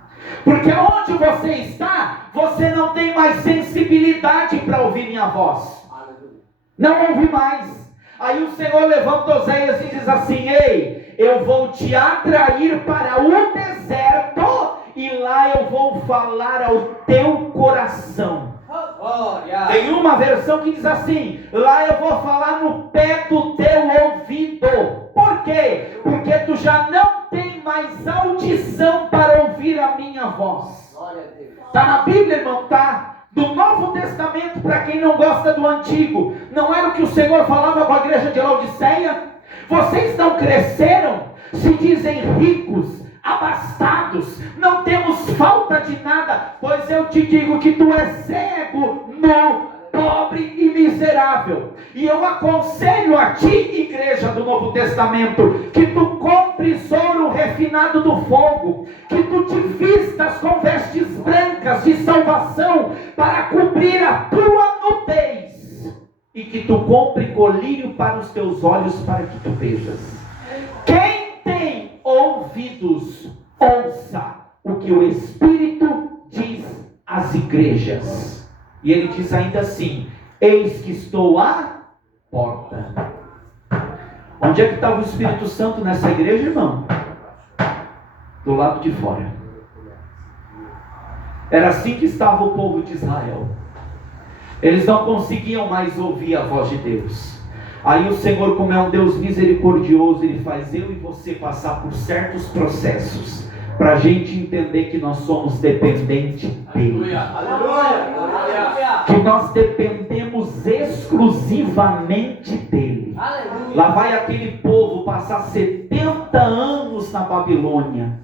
Porque onde você está, você não tem mais sensibilidade para ouvir minha voz. Não ouve mais. Aí o Senhor levanta Oséias e diz assim: ei, eu vou te atrair para o deserto, e lá eu vou falar ao teu coração. Tem uma versão que diz assim: lá eu vou falar no pé do teu ouvido. Por quê? Porque tu já não tem mais audição para ouvir a minha voz. Está na Bíblia, irmão, tá? Do Novo Testamento, para quem não gosta do Antigo. Não era o que o Senhor falava com a igreja de Laodiceia? Vocês não cresceram, se dizem ricos, abastados, não temos falta de nada, pois eu te digo que tu és cego, nu, pobre e miserável. E eu aconselho a ti, igreja do Novo Testamento, que tu compres ouro refinado do fogo, que tu te vistas com vestes brancas de salvação para cobrir a tua nudez, e que tu compre colírio para os teus olhos para que tu vejas. Quem tem ouvidos, ouça o que o Espírito diz às igrejas. E ele diz ainda assim: eis que estou à porta. Onde é que estava o Espírito Santo nessa igreja, irmão? Do lado de fora. Era assim que estava o povo de Israel. Eles não conseguiam mais ouvir a voz de Deus. Aí o Senhor, como é um Deus misericordioso, Ele faz eu e você passar por certos processos, para a gente entender que nós somos dependentes dEle. Que nós dependemos exclusivamente dEle. Lá vai aquele povo passar 70 anos na Babilônia.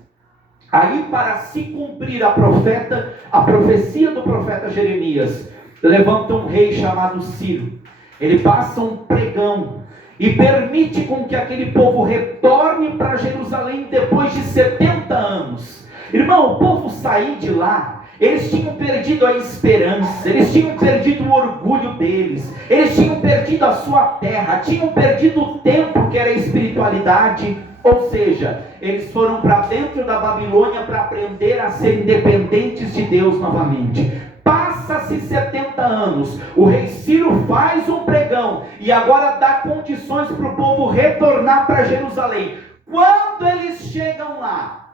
Aí, para se cumprir a profecia do profeta Jeremias, levanta um rei chamado Ciro. Ele passa um pregão e permite com que aquele povo retorne para Jerusalém depois de 70 anos. Irmão, o povo sair de lá, eles tinham perdido a esperança, eles tinham perdido o orgulho deles, eles tinham perdido a sua terra, tinham perdido o tempo que era a espiritualidade. Ou seja, eles foram para dentro da Babilônia para aprender a ser independentes de Deus novamente. Passa-se 70 anos, o rei Ciro faz um pregão e agora dá condições para o povo retornar para Jerusalém. Quando eles chegam lá,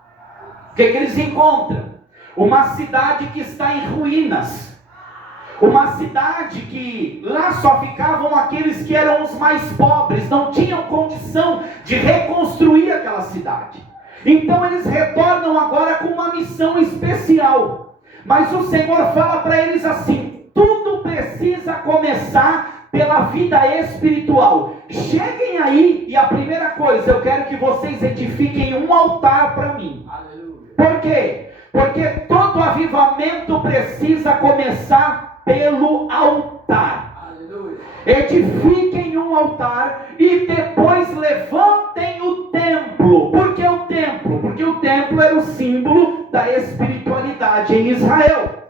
o que eles encontram? Uma cidade que está em ruínas, uma cidade que lá só ficavam aqueles que eram os mais pobres, não tinham condição de reconstruir aquela cidade. Então eles retornam agora com uma missão especial. Mas o Senhor fala para eles assim: tudo precisa começar pela vida espiritual. Cheguem aí e a primeira coisa, eu quero que vocês edifiquem um altar para mim. Por quê? Porque todo avivamento precisa começar pelo altar. Edifiquem um altar e depois levantem o templo. Por que o templo? Porque o templo era o símbolo da espiritualidade em Israel.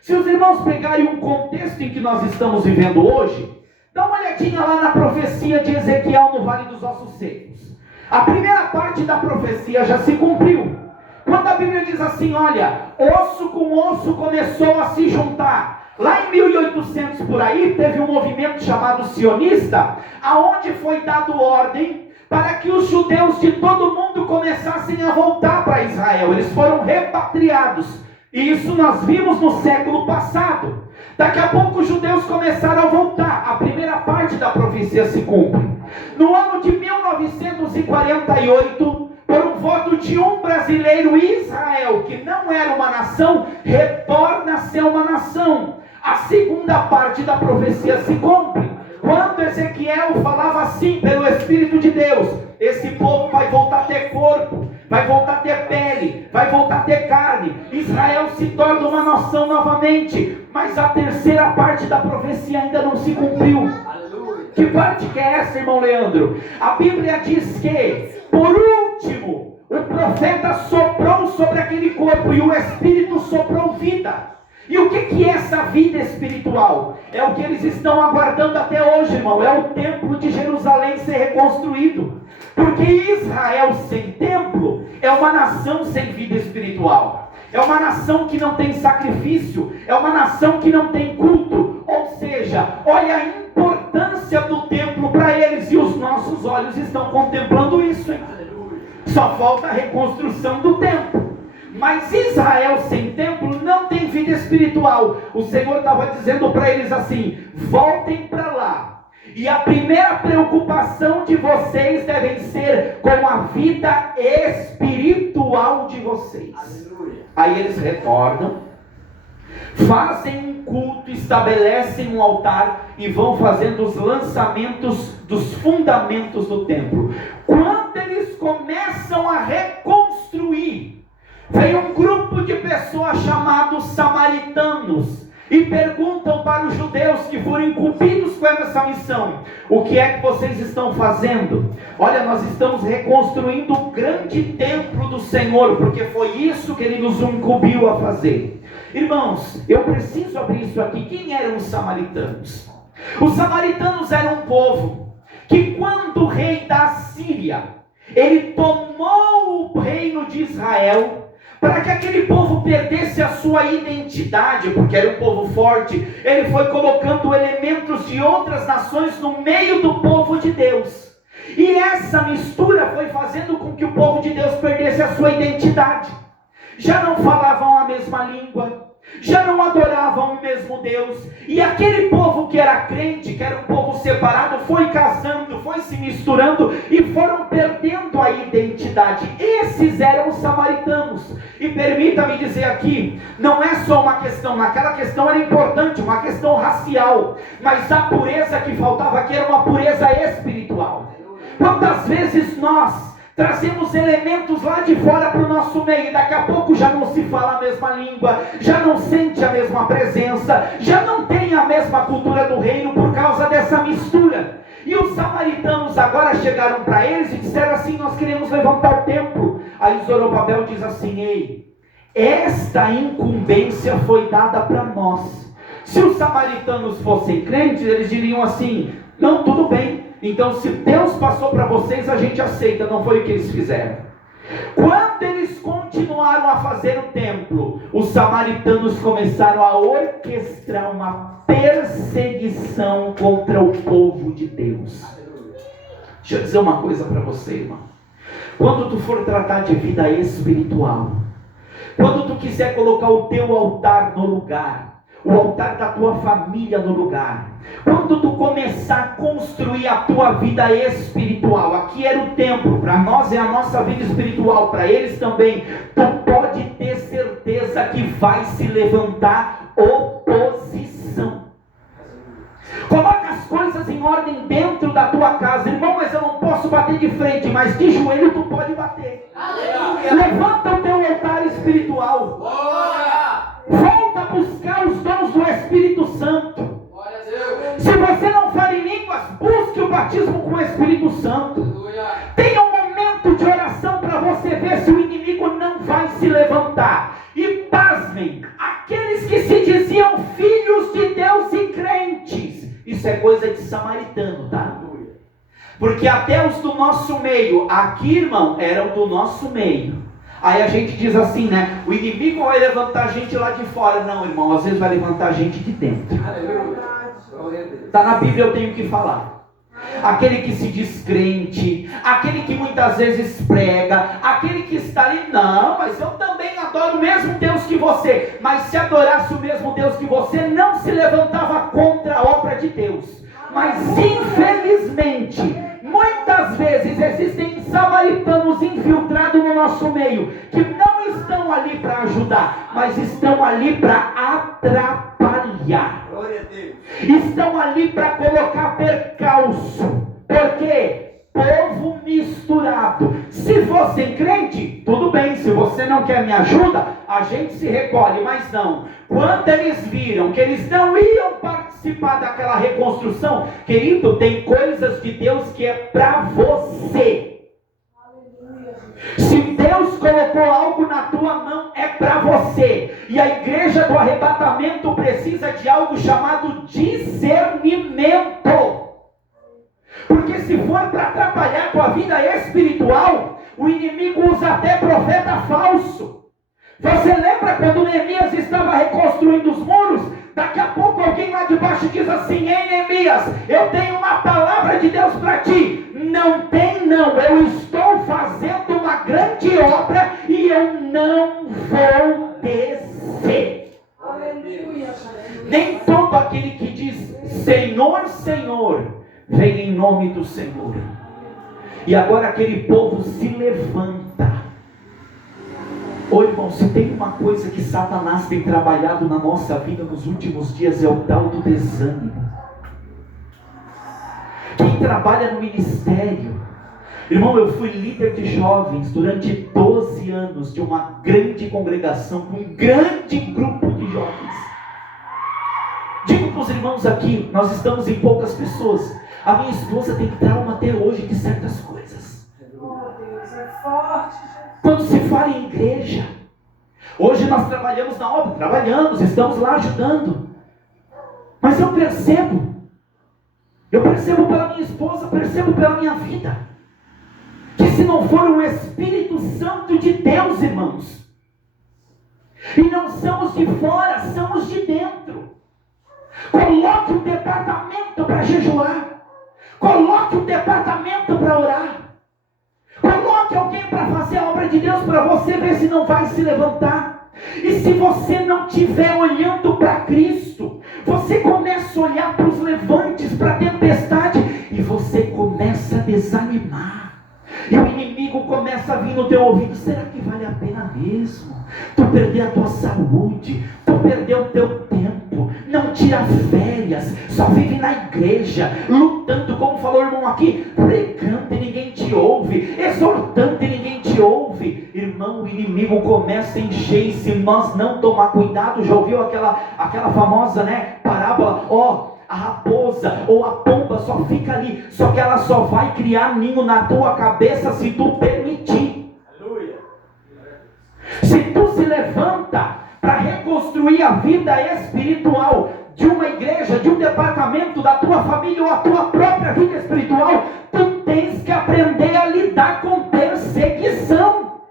Se os irmãos pegarem um contexto em que nós estamos vivendo hoje, dá uma olhadinha lá na profecia de Ezequiel no Vale dos Ossos Secos. A primeira parte da profecia já se cumpriu. Quando a Bíblia diz assim, olha, osso com osso começou a se juntar. Lá em 1800 por aí, teve um movimento chamado sionista, aonde foi dado ordem para que os judeus de todo mundo começassem a voltar para Israel. Eles foram repatriados. E isso nós vimos no século passado. Daqui a pouco os judeus começaram a voltar. A primeira parte da profecia se cumpre. No ano de 1948, por um voto de um brasileiro, Israel, que não era uma nação, retorna a ser uma nação. A segunda parte da profecia se cumpre. Quando Ezequiel falava assim pelo Espírito de Deus, esse povo vai voltar a ter corpo, vai voltar a ter pele, vai voltar a ter carne. Israel se torna uma nação novamente. Mas a terceira parte da profecia ainda não se cumpriu. Que parte que é essa, irmão Leandro? A Bíblia diz que, por último, o profeta soprou sobre aquele corpo e o Espírito soprou vida. E o que é essa vida espiritual? É o que eles estão aguardando até hoje, irmão. É o templo de Jerusalém ser reconstruído. Porque Israel sem templo é uma nação sem vida espiritual. É uma nação que não tem sacrifício. É uma nação que não tem culto. Ou seja, olha a importância do templo para eles. E os nossos olhos estão contemplando isso, hein? Só falta a reconstrução do templo. Mas Israel sem templo não tem vida espiritual. O Senhor estava dizendo para eles assim: voltem para lá. E a primeira preocupação de vocês deve ser com a vida espiritual de vocês. Aleluia. Aí eles retornam, fazem um culto, estabelecem um altar e vão fazendo os lançamentos dos fundamentos do templo. Quando eles começam a reconstruir, vem um grupo de pessoas chamados samaritanos e perguntam para os judeus que foram incumbidos com essa missão: o que é que vocês estão fazendo? Olha, nós estamos reconstruindo o grande templo do Senhor, porque foi isso que Ele nos incumbiu a fazer. Irmãos, eu preciso abrir isso aqui. Quem eram os samaritanos? Os samaritanos eram um povo que, quando o rei da Síria, ele tomou o reino de Israel, para que aquele povo perdesse a sua identidade, porque era um povo forte, ele foi colocando elementos de outras nações no meio do povo de Deus. E essa mistura foi fazendo com que o povo de Deus perdesse a sua identidade. Já não falavam a mesma língua, já não adoravam o mesmo Deus. E aquele povo que era crente, que era um povo separado, foi casando, foi se misturando e foram perdendo a identidade. Esses eram os samaritanos. E permita-me dizer aqui, não é só uma questão, naquela questão era importante, uma questão racial, mas a pureza que faltava aqui era uma pureza espiritual. Quantas vezes nós trazemos elementos lá de fora para o nosso meio, e daqui a pouco já não se fala a mesma língua, já não sente a mesma presença, já não tem a mesma cultura do reino por causa dessa mistura. E os samaritanos agora chegaram para eles e disseram assim: nós queremos levantar o templo. Aí Zorobabel diz assim: ei, esta incumbência foi dada para nós. Se os samaritanos fossem crentes, eles diriam assim: não, tudo bem, então se Deus passou para vocês, a gente aceita. Não foi o que eles fizeram. Quando eles continuaram a fazer o templo, os samaritanos começaram a orquestrar uma perseguição contra o povo de Deus. Deixa eu dizer uma coisa para você, irmão. Quando tu for tratar de vida espiritual, quando tu quiser colocar o teu altar no lugar, o altar da tua família no lugar, quando tu começar a construir a tua vida espiritual, aqui era o templo, para nós é a nossa vida espiritual, para eles também, tu pode ter certeza que vai se levantar oposição. casa em ordem dentro da tua casa. Irmão, mas eu não posso bater de frente, mas de joelho tu pode bater. Levanta o teu altar espiritual. Volta a buscar os dons do Espírito Santo. Se você não fala em línguas, busque o batismo com o Espírito Santo. Tenha um momento de oração para você ver se o inimigo não vai se levantar. E pasmem, aqueles que se diziam filhos de Deus e crentes, isso é coisa de samaritano, tá? Porque até os do nosso meio, aqui, irmão, eram do nosso meio. Aí a gente diz assim, né? O inimigo vai levantar gente lá de fora. Não, irmão, às vezes vai levantar gente de dentro. Está na Bíblia, eu tenho que falar. Aquele que se diz crente, aquele que muitas vezes prega, aquele que está ali, não, mas eu também adoro o mesmo Deus que você. Mas se adorasse o mesmo Deus que você, não se levantava contra a obra de Deus. Mas infelizmente, muitas vezes existem samaritanos infiltrados no nosso meio, que não estão ali para ajudar, mas estão ali para atrapalhar. Estão ali para colocar percalço. Por quê? Povo misturado. Se fosse crente, tudo bem. Se você não quer minha ajuda, a gente se recolhe. Mas não. Quando eles viram que eles não iam participar daquela reconstrução, querido, tem coisas de Deus que é para você. Se Deus colocou algo na tua mão, é para você. E a igreja do arrebatamento precisa de algo chamado discernimento. Porque se for para atrapalhar tua vida espiritual, o inimigo usa até profeta falso. Você lembra quando Neemias estava reconstruindo os muros? Daqui a pouco alguém lá de baixo diz assim: ei, Neemias, eu tenho uma palavra de Deus para ti. Não tem não, eu estou fazendo uma grande obra e eu não vou descer. Aleluia. Nem todo aquele que diz Senhor, Senhor, vem em nome do Senhor. E agora aquele povo se levanta. Ô irmão, se tem uma coisa que Satanás tem trabalhado na nossa vida nos últimos dias, é o tal do desânimo. Quem trabalha no ministério, irmão, eu fui líder de jovens durante 12 anos de uma grande congregação, com um grande grupo de jovens. Digo para os irmãos aqui, nós estamos em poucas pessoas. A minha esposa tem trauma até hoje de certas coisas. Oh Deus, é forte. Quando se fala em igreja, hoje nós trabalhamos na obra, trabalhamos, estamos lá ajudando. Mas eu percebo pela minha esposa, percebo pela minha vida, que se não for o Espírito Santo de Deus, irmãos, e não são os de fora, são os de dentro. Coloque um departamento para jejuar. Coloque um departamento para orar. Coloque alguém para fazer a obra de Deus para você ver se não vai se levantar. E se você não estiver olhando para Cristo, você começa a olhar para os levantes, para a tempestade, e você começa a desanimar. E o inimigo começa a vir no teu ouvido: será que vale a pena mesmo? Tu perder a tua saúde, tu perder o teu tempo, não tira férias, só vive na igreja, lutando, como falou o irmão aqui, pregando e ninguém te ouve, exortando e ninguém te ouve. Irmão, o inimigo começa a encher, e se nós não tomar cuidado, já ouviu aquela famosa, né, parábola, a raposa ou a pomba só fica ali, só que ela só vai criar ninho na tua cabeça se tu permitir. Aleluia. Se tu se levanta para reconstruir a vida espiritual de uma igreja, de um departamento, da tua família ou a tua própria vida espiritual, tu tens que aprender a lidar com perseguição.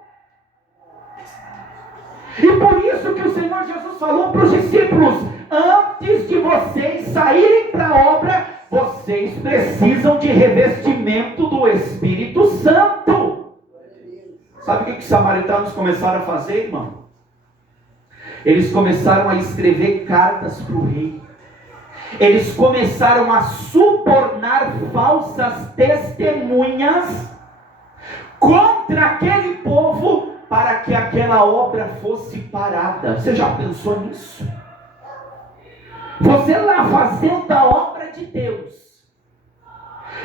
E por isso que o Senhor Jesus falou para os discípulos: antes de vocês saírem para a obra, vocês precisam de revestimento do Espírito Santo. Sabe o que os samaritanos começaram a fazer, irmão? Eles começaram a escrever cartas para o rei. Eles começaram a subornar falsas testemunhas contra aquele povo, para que aquela obra fosse parada. Você já pensou nisso? Você lá fazendo a obra de Deus,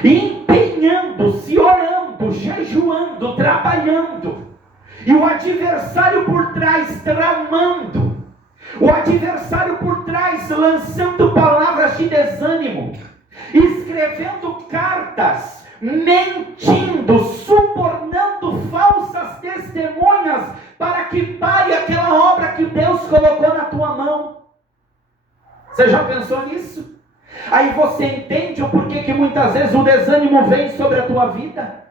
empenhando-se, orando, jejuando, trabalhando, e o adversário por trás tramando, o adversário por trás lançando palavras de desânimo, escrevendo cartas, mentindo, subornando falsas testemunhas para que pare aquela obra que Deus colocou na tua mão. Você já pensou nisso? Aí você entende o porquê que muitas vezes o desânimo vem sobre a tua vida?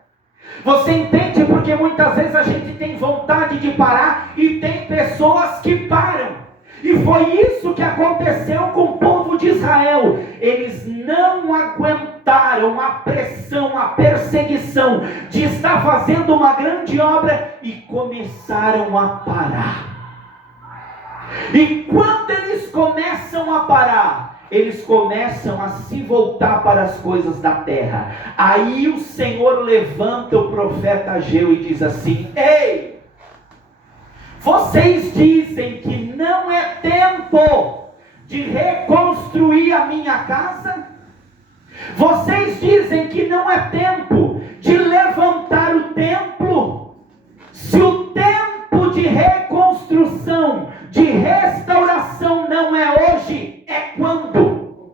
Você entende porque muitas vezes a gente tem vontade de parar e tem pessoas que param. E foi isso que aconteceu com o povo de Israel. Eles não aguentaram a pressão, a perseguição de estar fazendo uma grande obra e começaram a parar. E quando eles começam a parar, eles começam a se voltar para as coisas da terra. Aí o Senhor levanta o profeta Ageu e diz assim: ei, vocês dizem que não é tempo de reconstruir a minha casa? Vocês dizem que não é tempo de levantar o templo? Se o tempo de reconstrução, de restauração não é hoje, é quando?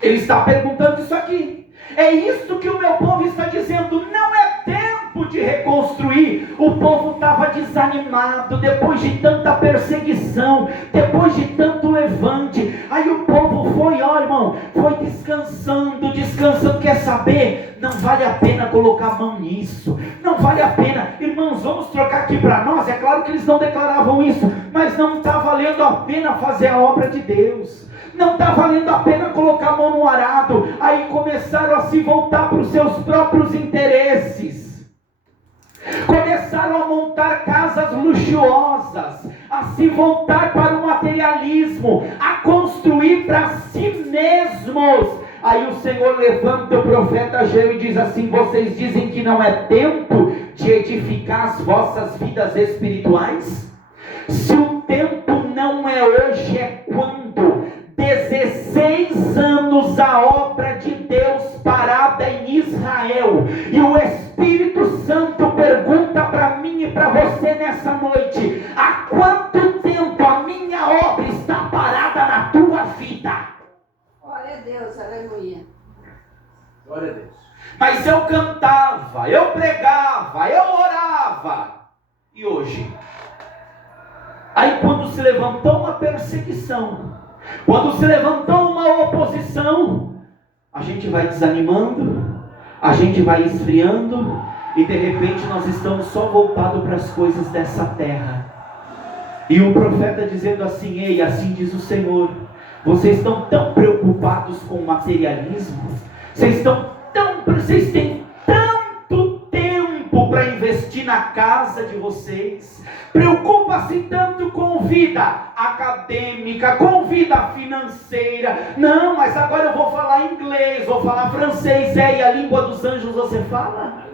Ele está perguntando isso aqui. É isso que o meu povo está dizendo. Não é tempo de reconstruir. O povo estava desanimado depois de tanta perseguição, depois de tanto levante. Aí o povo foi, ó irmão, foi descansando. Quer saber? Não vale a pena colocar a mão nisso. Não vale a pena. Irmãos, vamos trocar aqui para nós. É claro que eles não declaravam isso, mas não está valendo a pena fazer a obra de Deus. Não está valendo a pena colocar a mão no arado. Aí começaram a se voltar para os seus próprios interesses. Começaram a montar casas luxuosas, a se voltar para o materialismo, a construir para si mesmos. Aí o Senhor levanta o profeta Ageu e diz assim: vocês dizem que não é tempo de edificar as vossas vidas espirituais? Se o tempo não é hoje, é quando? 16 anos a obra de Deus parada em Israel, e o Espírito Santo pergunta para mim e para você nessa noite: há quanto tempo a minha obra está parada na tua vida? Glória a Deus, aleluia. Glória a Deus. Mas eu cantava, eu pregava, eu orava, e hoje? Aí quando se levantou uma perseguição, quando se levantou uma oposição, a gente vai desanimando, a gente vai esfriando, e de repente nós estamos só voltados para as coisas dessa terra. E o profeta dizendo assim: ei, assim diz o Senhor, vocês estão tão preocupados com o materialismo, vocês têm tanto tempo para investir na casa de vocês, preocupa-se tanto com vida acadêmica, com vida financeira. Não, mas agora eu vou falar inglês, vou falar francês. E a língua dos anjos você fala?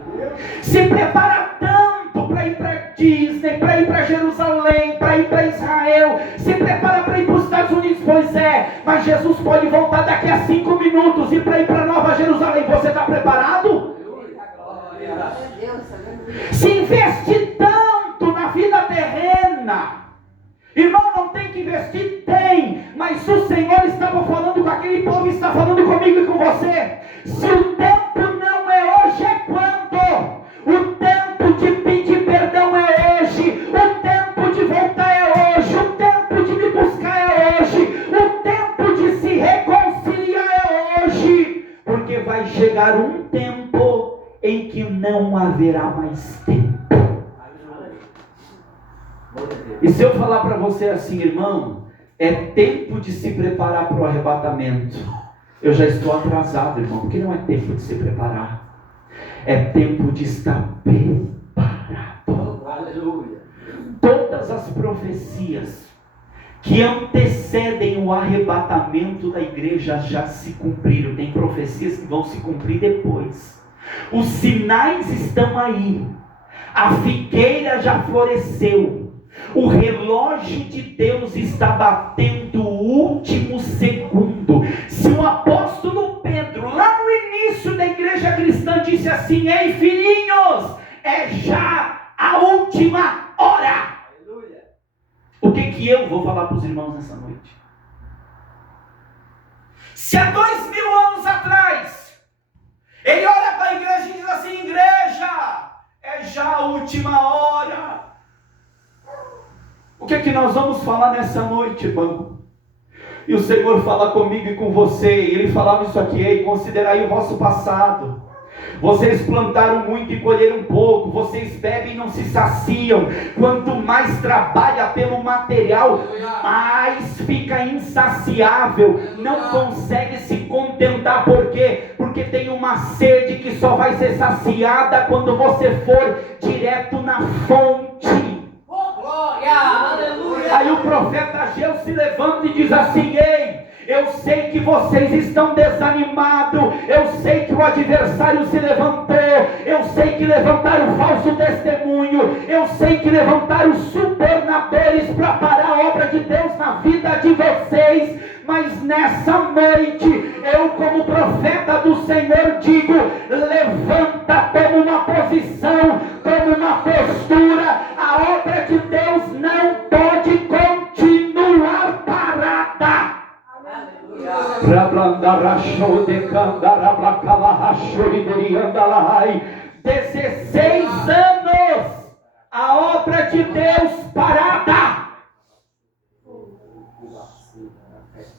Se prepara tanto para ir para Disney, para ir para Jerusalém, para ir para Israel, se prepara para ir para os Estados Unidos. Pois é, mas Jesus pode voltar daqui a 5 minutos e para ir para Nova Jerusalém. Você está preparado? Glória a Deus, aleluia. Se investir tanto na vida terrena, irmão, não tem que investir? Tem, mas o Senhor estava falando com aquele povo, está falando comigo e com você. Se o tempo não é hoje, é quando? O tempo de pedir perdão é hoje, o tempo de voltar é hoje, o tempo de me buscar é hoje, o tempo de se reconciliar é hoje, porque vai chegar um tempo em que não haverá mais tempo. E se eu falar para você assim: irmão, é tempo de se preparar para o arrebatamento, eu já estou atrasado, irmão, porque não é tempo de se preparar, é tempo de estar preparado. Aleluia. Todas as profecias que antecedem o arrebatamento da igreja já se cumpriram. Tem profecias que vão se cumprir depois. Os sinais estão aí. A figueira já floresceu. O relógio de Deus está batendo o último segundo. Se o apóstolo Pedro, lá no início da disse assim: ei, filhinhos, é já a última hora. O que eu vou falar para os irmãos nessa noite? Se há 2000 anos atrás ele olha para a igreja e diz assim: igreja, é já a última hora. O que nós vamos falar nessa noite, irmão? E o Senhor fala comigo e com você. Ele falava isso aqui: ei, considerai o vosso passado. Vocês plantaram muito e colheram pouco. Vocês bebem e não se saciam. Quanto mais trabalha pelo material, mais fica insaciável. Não consegue se contentar. Por quê? Porque tem uma sede que só vai ser saciada quando você for direto na fonte. Aí o profeta Ageu se levanta e diz assim: ei, eu sei que vocês estão desanimados, eu sei que o adversário se levantou, eu sei que levantaram falso testemunho, eu sei que levantaram subornadores para parar a obra de Deus na vida de vocês, mas nessa noite, eu como profeta do Senhor digo: levanta, toma uma posição, toma uma postura. A obra de Deus não pode continuar parada. 16 anos a obra de Deus parada.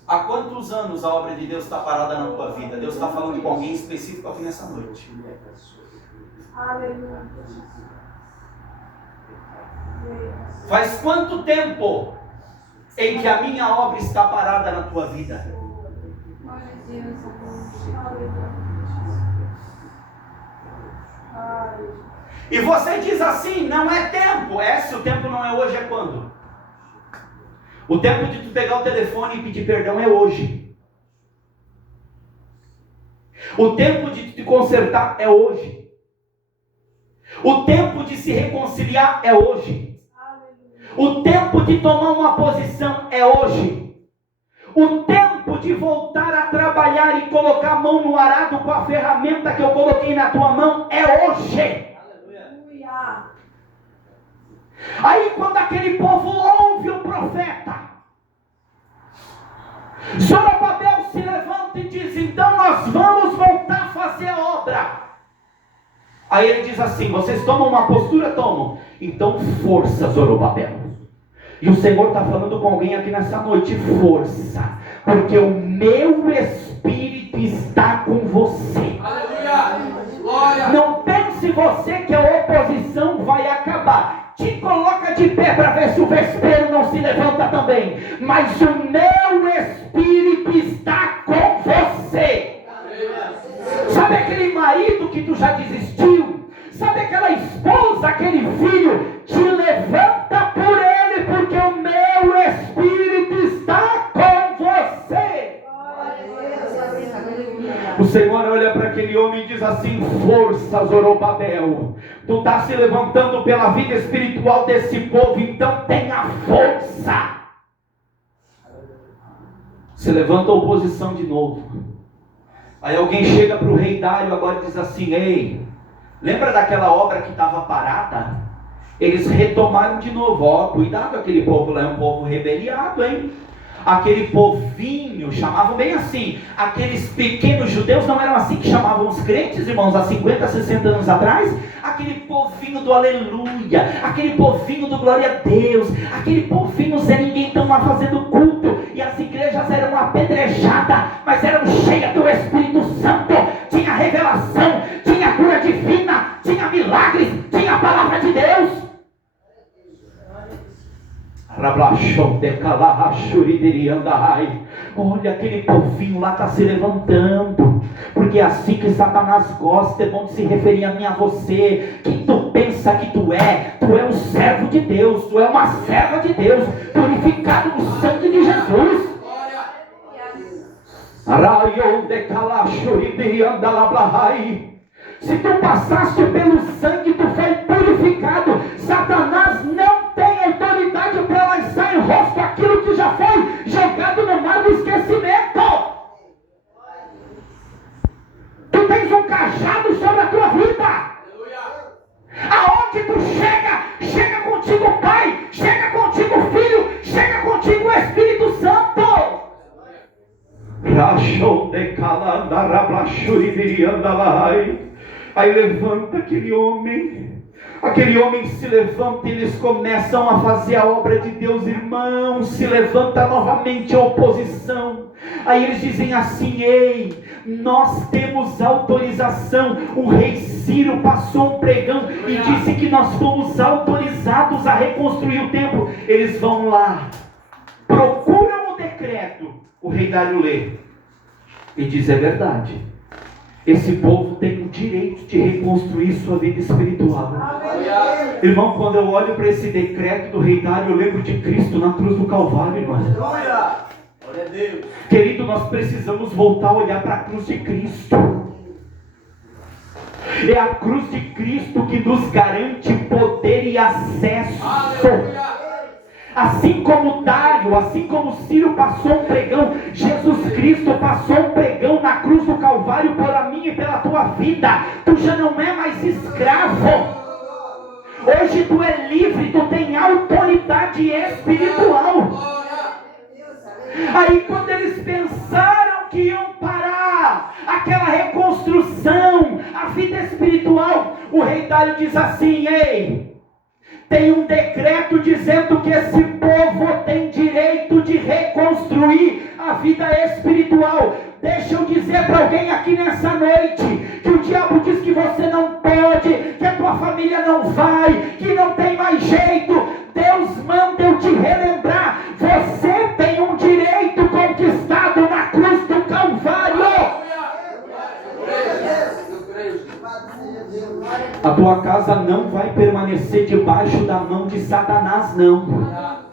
Há quantos anos a obra de Deus está parada na tua vida? Deus está falando com alguém específico aqui nessa noite. Aleluia. Faz quanto tempo em que a minha obra está parada na tua vida? E você diz assim: não é tempo. Se o tempo não é hoje, é quando? O tempo de tu pegar o telefone e pedir perdão é hoje. O tempo de te consertar é hoje. O tempo de se reconciliar é hoje. O tempo de tomar uma posição é hoje. O tempo de voltar a trabalhar e colocar a mão no arado com a ferramenta que eu coloquei na tua mão é hoje. Aí quando aquele povo ouve o profeta, Zorobabel se levanta e diz: então nós vamos voltar a fazer a obra. Aí ele diz assim: vocês tomam uma postura? Tomam. Então força, Zorobabel. E o Senhor está falando com alguém aqui nessa noite: força, porque o meu Espírito está com você. Aleluia! Glória! Não pense você que a oposição vai acabar. Te coloca de pé para ver se o vespeiro não se levanta também. Mas o meu Espírito está com você. Sabe aquele marido que tu já desistiu? Sabe aquela esposa, aquele filho? Te levanta por ele, porque o meu Espírito está com você. O Senhor olha para aquele homem e diz assim: força, Zorobabel. Tu está se levantando pela vida espiritual desse povo, então tenha força. Se levanta a oposição de novo. Aí alguém chega para o rei Dário agora e diz assim: ei, lembra daquela obra que estava parada? Eles retomaram de novo. Cuidado, aquele povo lá é um povo rebeliado, hein? Aquele povinho, chamavam bem assim, aqueles pequenos judeus não eram assim que chamavam os crentes, irmãos, há 50, 60 anos atrás? Aquele povinho do aleluia, aquele povinho do glória a Deus, aquele povinho Zé Ninguém estão lá fazendo culto, e as igrejas eram apedrejadas, mas eram cheias do Espírito Santo, tinha revelação, tinha cura divina, tinha milagres, tinha a palavra de Deus. Olha, aquele povinho lá está se levantando, porque é assim que Satanás gosta. É bom de se referir a mim e a você. Quem tu pensa que tu é um servo de Deus, tu é uma serva de Deus, purificado no sangue de Jesus. Se tu passaste pelo sangue, tu foi purificado. Satanás não tem autoridade para lançar em rosto aquilo que já foi jogado no mar do esquecimento. Tu tens um um cajado sobre a tua vida. Aonde tu chega contigo o Pai, chega contigo o Filho, chega contigo o Espírito Santo. Aí levanta aquele homem se levanta e eles começam a fazer a obra de Deus, irmãos. Se levanta novamente a oposição. Aí eles dizem assim: ei, nós temos autorização. O rei Ciro passou um pregão e disse que nós fomos autorizados a reconstruir o templo. Eles vão lá, procuram o decreto. O rei Dário lê e diz: é verdade, esse povo tem o direito de reconstruir sua vida espiritual. Irmão, quando eu olho para esse decreto do rei Dário, eu lembro de Cristo na cruz do Calvário, irmão. Querido, nós precisamos voltar a olhar para a cruz de Cristo. É a cruz de Cristo que nos garante poder e acesso. Assim como Dário, assim como Ciro passou um pregão, Jesus Cristo passou um pregão na cruz do Calvário por a minha e pela tua vida. Tu já não é mais escravo. Hoje tu é livre, tu tem autoridade espiritual. Aí quando eles pensaram que iam parar aquela reconstrução, a vida espiritual, o rei Dário diz assim: ei, tem um decreto dizendo que esse povo tem direito de reconstruir a vida espiritual. Deixa eu dizer para alguém aqui nessa noite, que o diabo diz que você não pode, que a tua família não vai, que não tem mais jeito. Deus manda eu te relembrar, você tem um direito conquistado na cruz do Calvário. A tua casa não vai permanecer debaixo da mão de Satanás, não.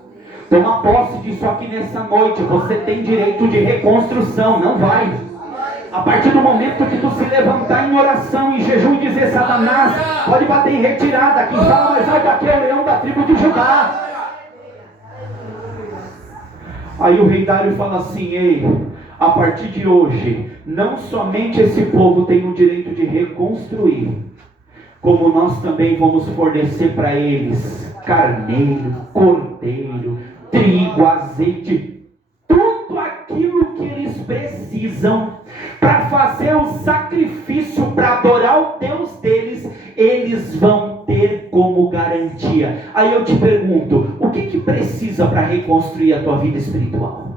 Toma posse disso aqui nessa noite. Você tem direito de reconstrução, não vai. A partir do momento que tu se levantar em oração, em jejum, e dizer: Satanás, pode bater em retirada, quem fala mais alto aqui é o leão da tribo de Judá. Aí o rei Dário fala assim: ei, a partir de hoje, não somente esse povo tem o direito de reconstruir, como nós também vamos fornecer para eles carneiro, cordeiro, trigo, azeite, tudo aquilo que eles precisam para fazer o sacrifício, para adorar o Deus deles, eles vão ter como garantia. Aí eu te pergunto, o que precisa para reconstruir a tua vida espiritual?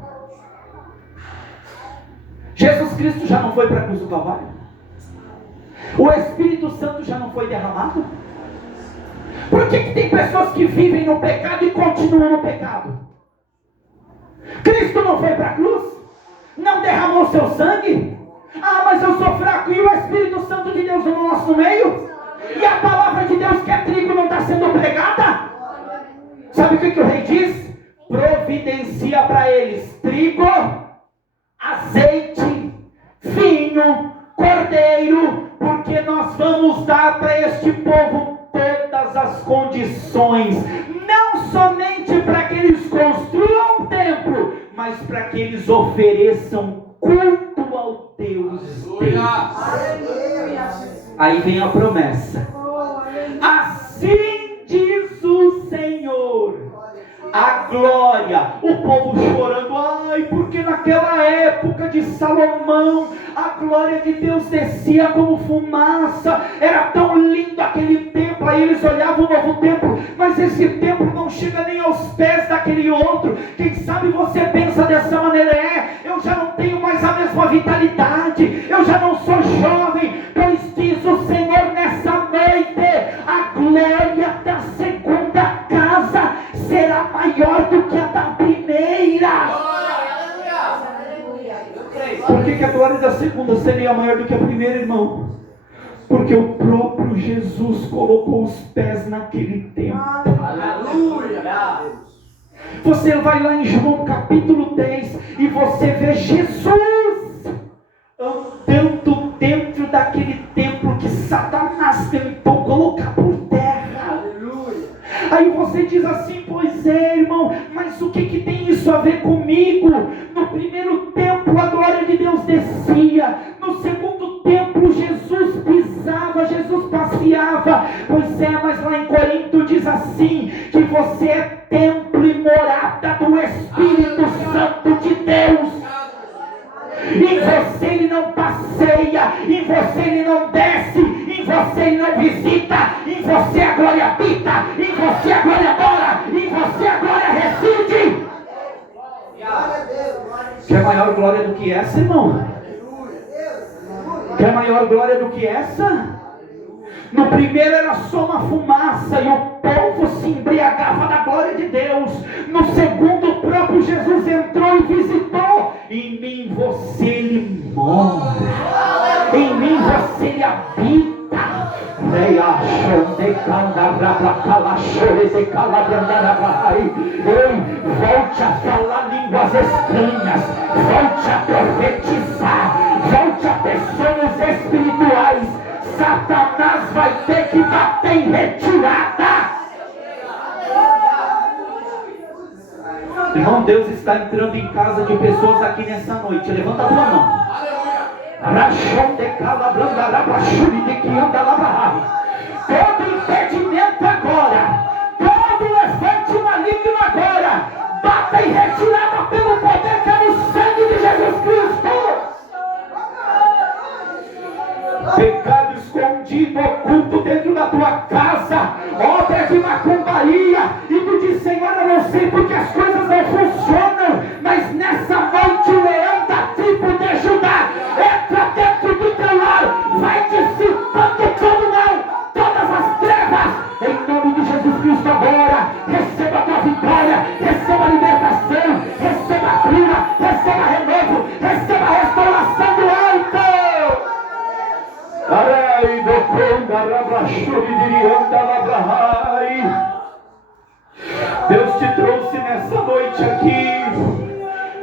Jesus Cristo já não foi para a cruz do Calvário? O Espírito Santo já não foi derramado? Por que tem pessoas que vivem no pecado e continuam no pecado? Cristo não foi para a cruz? Não derramou seu sangue? Ah, mas eu sou fraco. E o Espírito Santo de Deus no nosso meio? E a palavra de Deus que é trigo não está sendo pregada? Sabe o que o rei diz? Providencia para eles trigo, azeite, vinho, cordeiro, porque nós vamos dar para este povo todas as condições, não somente para que eles construam um templo, mas para que eles ofereçam culto ao Deus deles. Aí vem a promessa: assim diz o Senhor, a glória. O povo chorando: ai, porque naquela época de Salomão a glória de Deus descia como fumaça, era tão lindo aquele templo. Aí eles olhavam o novo templo, mas esse templo não chega nem aos pés daquele outro. Quem sabe você pensa dessa maneira: eu já não tenho mais a mesma vitalidade, eu já não sou jovem. Pois diz o Senhor nessa noite: a glória da segunda casa será maior do que a da primeira. Por que a glória da segunda seria maior do que a primeira, irmão? Porque o próprio Jesus colocou os pés naquele templo. Aleluia! Você vai lá em João capítulo 10 e você vê Jesus andando dentro daquele templo que Satanás tentou colocar por terra. Aleluia! Aí você diz assim: pois é, irmão, mas o que tem isso a ver comigo? No primeiro templo a glória de Deus descia, no segundo templo Jesus andava, Jesus passeava. Pois é, mas lá em Corinto diz assim, que você é templo e morada do Espírito Santo de Deus. Em você ele não passeia, em você ele não desce, em você ele não visita, em você a glória habita, em você a glória mora, em você a glória reside. Quer maior glória do que essa, irmão? Quer maior glória do que essa? No primeiro era só uma fumaça e o povo se embriagava da glória de Deus. No segundo, o próprio Jesus entrou e visitou. Em mim você ele mora, em mim você ele habita. Ei, volte a falar línguas estranhas, volte a profetizar, volte a ter sonhos espirituais. Satanás vai ter que bater em retirada. Irmão, Deus está entrando em casa de pessoas aqui nessa noite. Levanta a tua mão. Todo impedimento agora, todo levante maligno agora, bata em retirada pelo poder que é no sangue de Jesus Cristo. Pecado escondido, oculto dentro da tua casa, obra de macumbaria, e tu diz: Senhor, eu não sei porque as coisas não funcionam, mas nessa noite o leão da tribo de Judá entra dentro do teu lar, vai dissipando todo mal, todas as trevas, em nome de Jesus Cristo. Agora receba a tua vitória, receba a libertação, receba a cura, receba renovo, receba a restauração do alto. Deus te trouxe nessa noite aqui.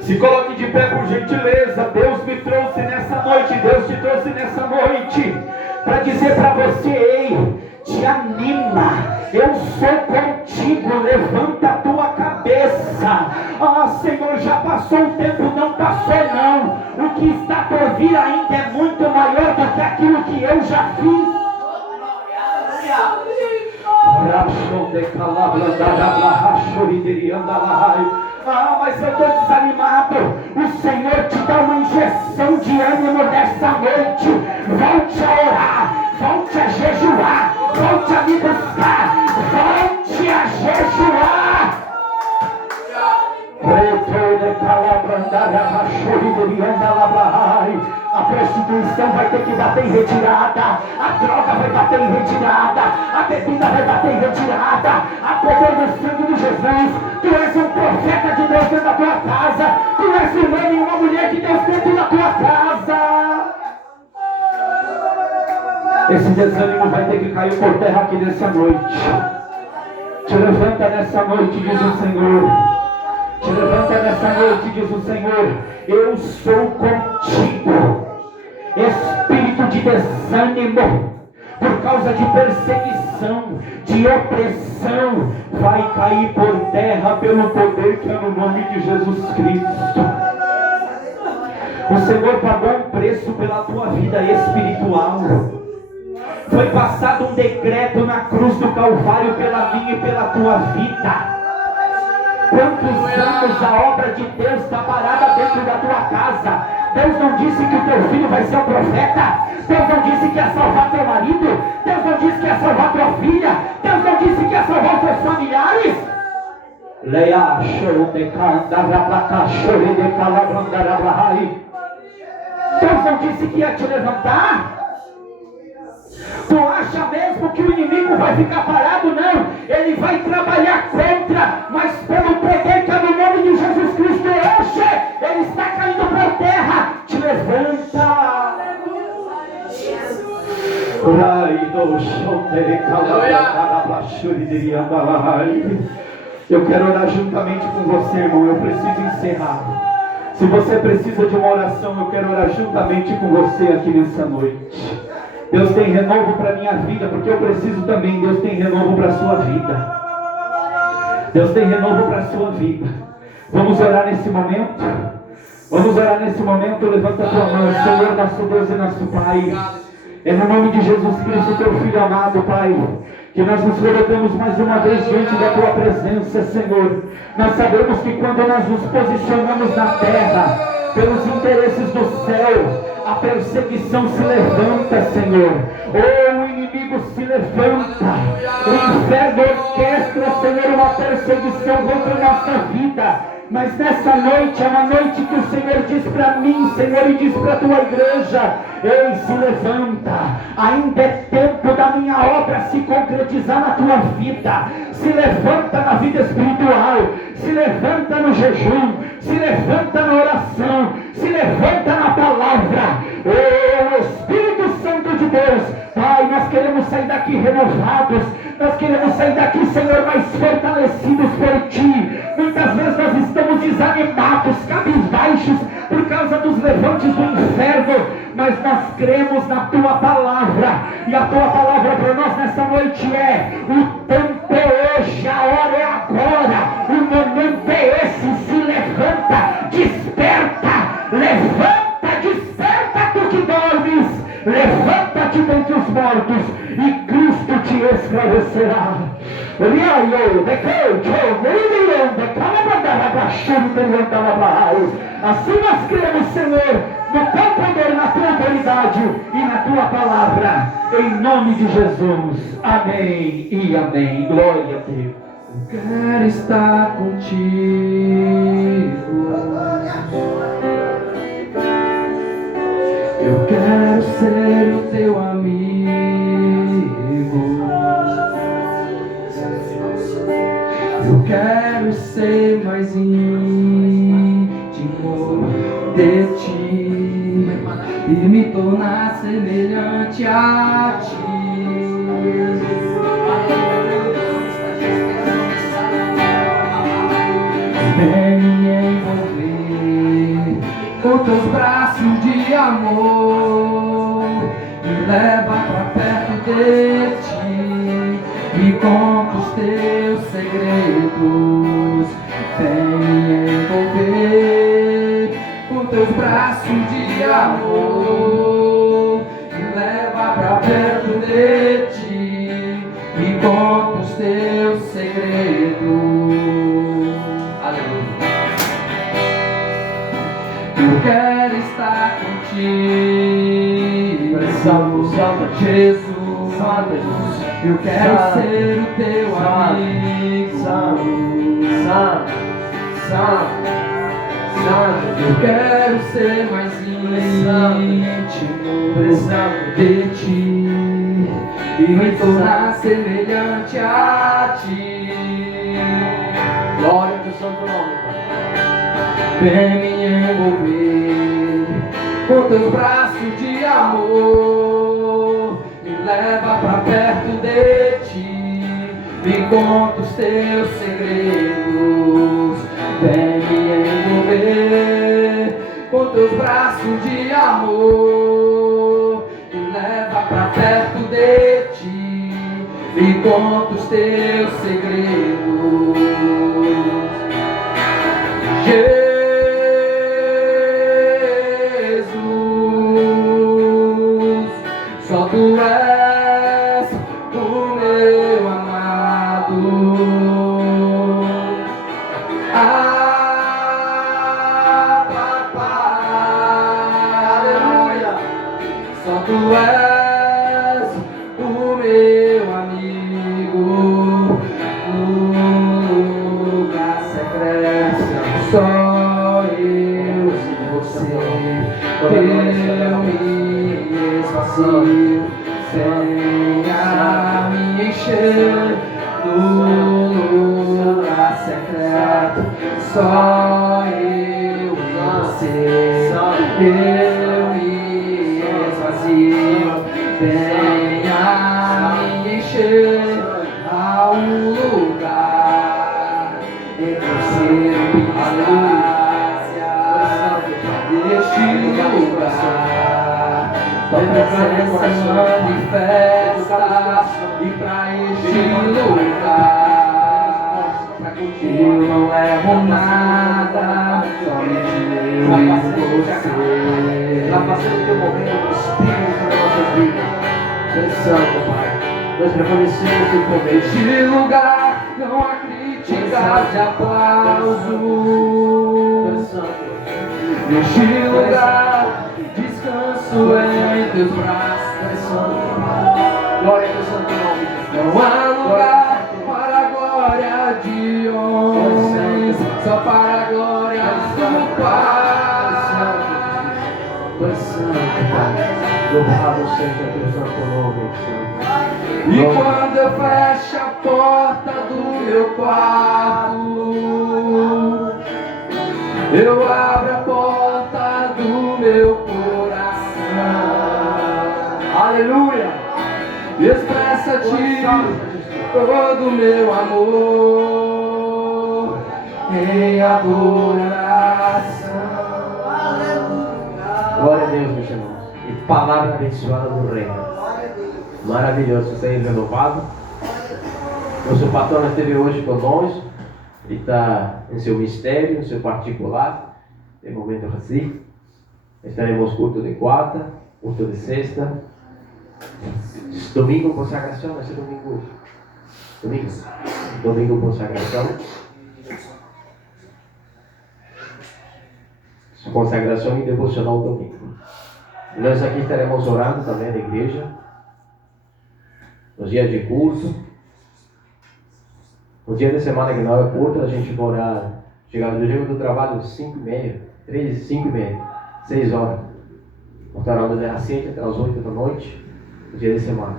Se coloque de pé por gentileza. Deus me trouxe nessa noite, Deus te trouxe nessa noite para dizer para você: ei, te anima, eu sou contigo, levanta a tua cabeça. Ah, Senhor, já passou o tempo, não passou não. O que está por vir ainda é muito maior do que aquilo que eu já fiz. Ah, mas eu estou desanimado. O Senhor te dá uma injeção de ânimo nessa noite. Volte a orar, volte a jejuar, volte a me buscar, volte a jejuar. A prostituição vai ter que bater em retirada, a droga vai bater em retirada, a bebida vai bater em retirada, a poder do sangue de Jesus. Tu és um profeta de Deus dentro da tua casa, tu és um homem e uma mulher de Deus dentro da tua casa. Esse desânimo vai ter que cair por terra aqui nessa noite. Te levanta nessa noite, diz o Senhor. Te levanta nessa noite, diz o Senhor: eu sou contigo. Espírito de desânimo, por causa de perseguição, de opressão, vai cair por terra pelo poder que é no nome de Jesus Cristo. O Senhor pagou um preço pela tua vida espiritual. Foi passado um decreto na cruz do Calvário pela minha e pela tua vida. Quantos anos a obra de Deus está parada dentro da tua casa? Deus não disse que o teu filho vai ser um profeta. Deus não disse que ia salvar teu marido. Deus não disse que ia salvar tua filha. Deus não disse que ia salvar os teus familiares. Deus não disse que ia te levantar. Tu acha mesmo que o inimigo vai ficar parado? Não, ele vai trabalhar contra, mas pelo poder que é no nome de Jesus Cristo hoje, ele está caindo por terra. Te levanta. Eu quero orar juntamente com você, irmão. Eu preciso encerrar. Se você precisa de uma oração, eu quero orar juntamente com você aqui nessa noite. Deus tem renovo para a minha vida, porque eu preciso também. Deus tem renovo para a sua vida. Deus tem renovo para a sua vida. Vamos orar nesse momento? Vamos orar nesse momento. Levanta a tua mão. Senhor, nosso Deus e nosso Pai, É no nome de Jesus Cristo, teu Filho amado, Pai, que nós nos colocamos mais uma vez diante da tua presença, Senhor. Nós sabemos que quando nós nos posicionamos na terra, pelos interesses do céu, a perseguição se levanta, Senhor. O inimigo se levanta. O inferno orquestra, Senhor, uma perseguição contra a nossa vida. Mas nessa noite é uma noite que o Senhor diz para mim, Senhor, e diz para a tua igreja: ei, se levanta, ainda é tempo da minha obra se concretizar na tua vida. Se levanta na vida espiritual, se levanta no jejum, se levanta na oração, se levanta na palavra. Oh, Espírito Santo de Deus, Pai, nós queremos sair daqui renovados, nós queremos sair daqui, Senhor, mais fortalecidos por Ti. Muitas vezes nós estamos desanimados, cabisbaixos, por causa dos levantes do inferno, mas nós cremos na Tua palavra, e a Tua palavra para nós nessa noite é: o tempo é hoje, a hora é agora, o momento é esse. Se levanta, desperta, levanta, desperta tu que dormes, levanta-te dentre os mortos e Cristo te esclarecerá. Assim nós cremos, Senhor, no teu poder, na tua autoridade e na tua palavra, em nome de Jesus. Amém e amém. Glória a Deus. Eu quero estar contigo. Eu quero ser o teu amigo. Eu quero ser mais íntimo de ti e me tornar semelhante a ti. Vem me envolver com teus braços de amor, me leva pra perto de ti, me conta os teus segredos. Vem me envolver com teus braços de amor, me leva pra perto de ti, me conta os teus segredos. Eu quero estar contigo, Jesus. Eu quero ser o teu amigo. Eu quero ser mais íntimo de ti e me tornar semelhante a ti. Glória ao teu santo nome, Pai. Vem me envolver com teus braços de amor, me leva pra perto de ti, me conta os teus segredos. Vem me envolver com teus braços de amor, me leva pra perto de ti, me conta os teus segredos. Só tu és o meu amado. Papai, aleluia. Só tu és o meu amigo. No lugar secreto, só eu e você. Eu me esvazio, venha me encher no lugar secreto. Só eu e você. Eu me esvazio, venha me encher a um lugar entre o céu e deste lugar. Tua presença manifesta e pra este lugar eu não levo nada, somente eu e você. Já passando o teu momento do Espírito nas nossas vidas. Tu és santo, Pai. Nós reconhecemos o teu poder. Neste lugar não há críticas e aplausos. Tu és santo. Neste lugar descanso em teus braços. Tu és santo. Glória ao teu santo nome, Jesus. Não há lugar para a glória de homens, só para a glória do Pai. Tu és santo, Pai. Louvado seja teu santo nome, Senhor. E quando eu fecho a porta do meu quarto, eu abro a porta do meu coração. Aleluia. Expressa-te todo o meu amor em adoração. Glória a Deus, meus irmãos. E palavra abençoada do Rei. Maravilhoso ser renovado. Nosso patrão esteve hoje conosco. Ele está em seu mistério, em seu particular. Tem momento assim. Estaremos culto de quarta, culto de sexta. Domingo consagração, vai ser domingo. Domingo consagração. Consagração e devocional domingo. Nós aqui estaremos orando também na igreja. Nos dias de culto. No dia de semana que não é culto, a gente vai orar. Chegamos do trabalho às 5h30, 5h30, 6 horas. Vamos estar orando das 7 até as 8 da noite, no dia de semana.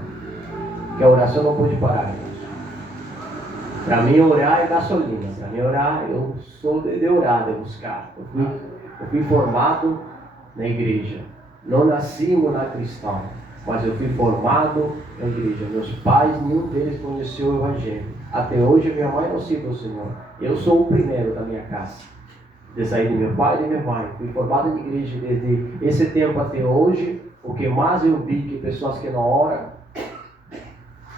Porque a oração não pode parar, irmãos. Para mim, orar é gasolina. Para mim, orar, eu sou de orar, de buscar. Eu fui formado na igreja. Não nasci na cristã, mas eu fui formado na igreja. Meus pais, nenhum deles conheceu o Evangelho. Até hoje, minha mãe não serve o Senhor. Eu sou o primeiro da minha casa. De sair de meu pai e de minha mãe. Fui formado na igreja desde esse tempo até hoje. O que mais eu vi que pessoas que não oram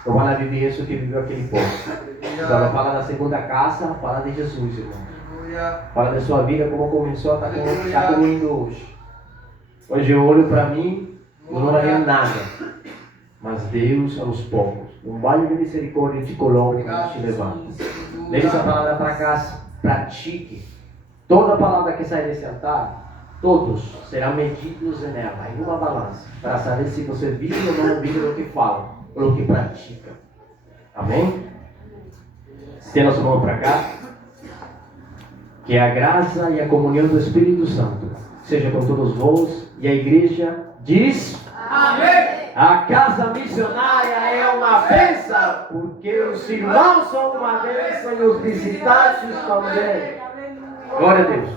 não vão viver isso que viveu aquele povo. Então, fala da segunda casa, fala de Jesus, irmão. Fala da sua vida, como começou a estar comigo hoje. Hoje eu olho para mim, eu não olhei nada. Mas Deus, aos poucos, um vale de misericórdia te coloca e te levanta. Leve essa palavra para casa, pratique. Toda palavra que sair desse altar, todos serão medidos nela, em uma balança, para saber se você vive ou não vive o que fala, ou o que pratica. Amém? Estenda sua mão para cá. Que a graça e a comunhão do Espírito Santo seja com todos vós. E a igreja diz: amém! A casa missionária é uma bênção, porque os irmãos são uma bênção e os visitantes também. Glória a Deus.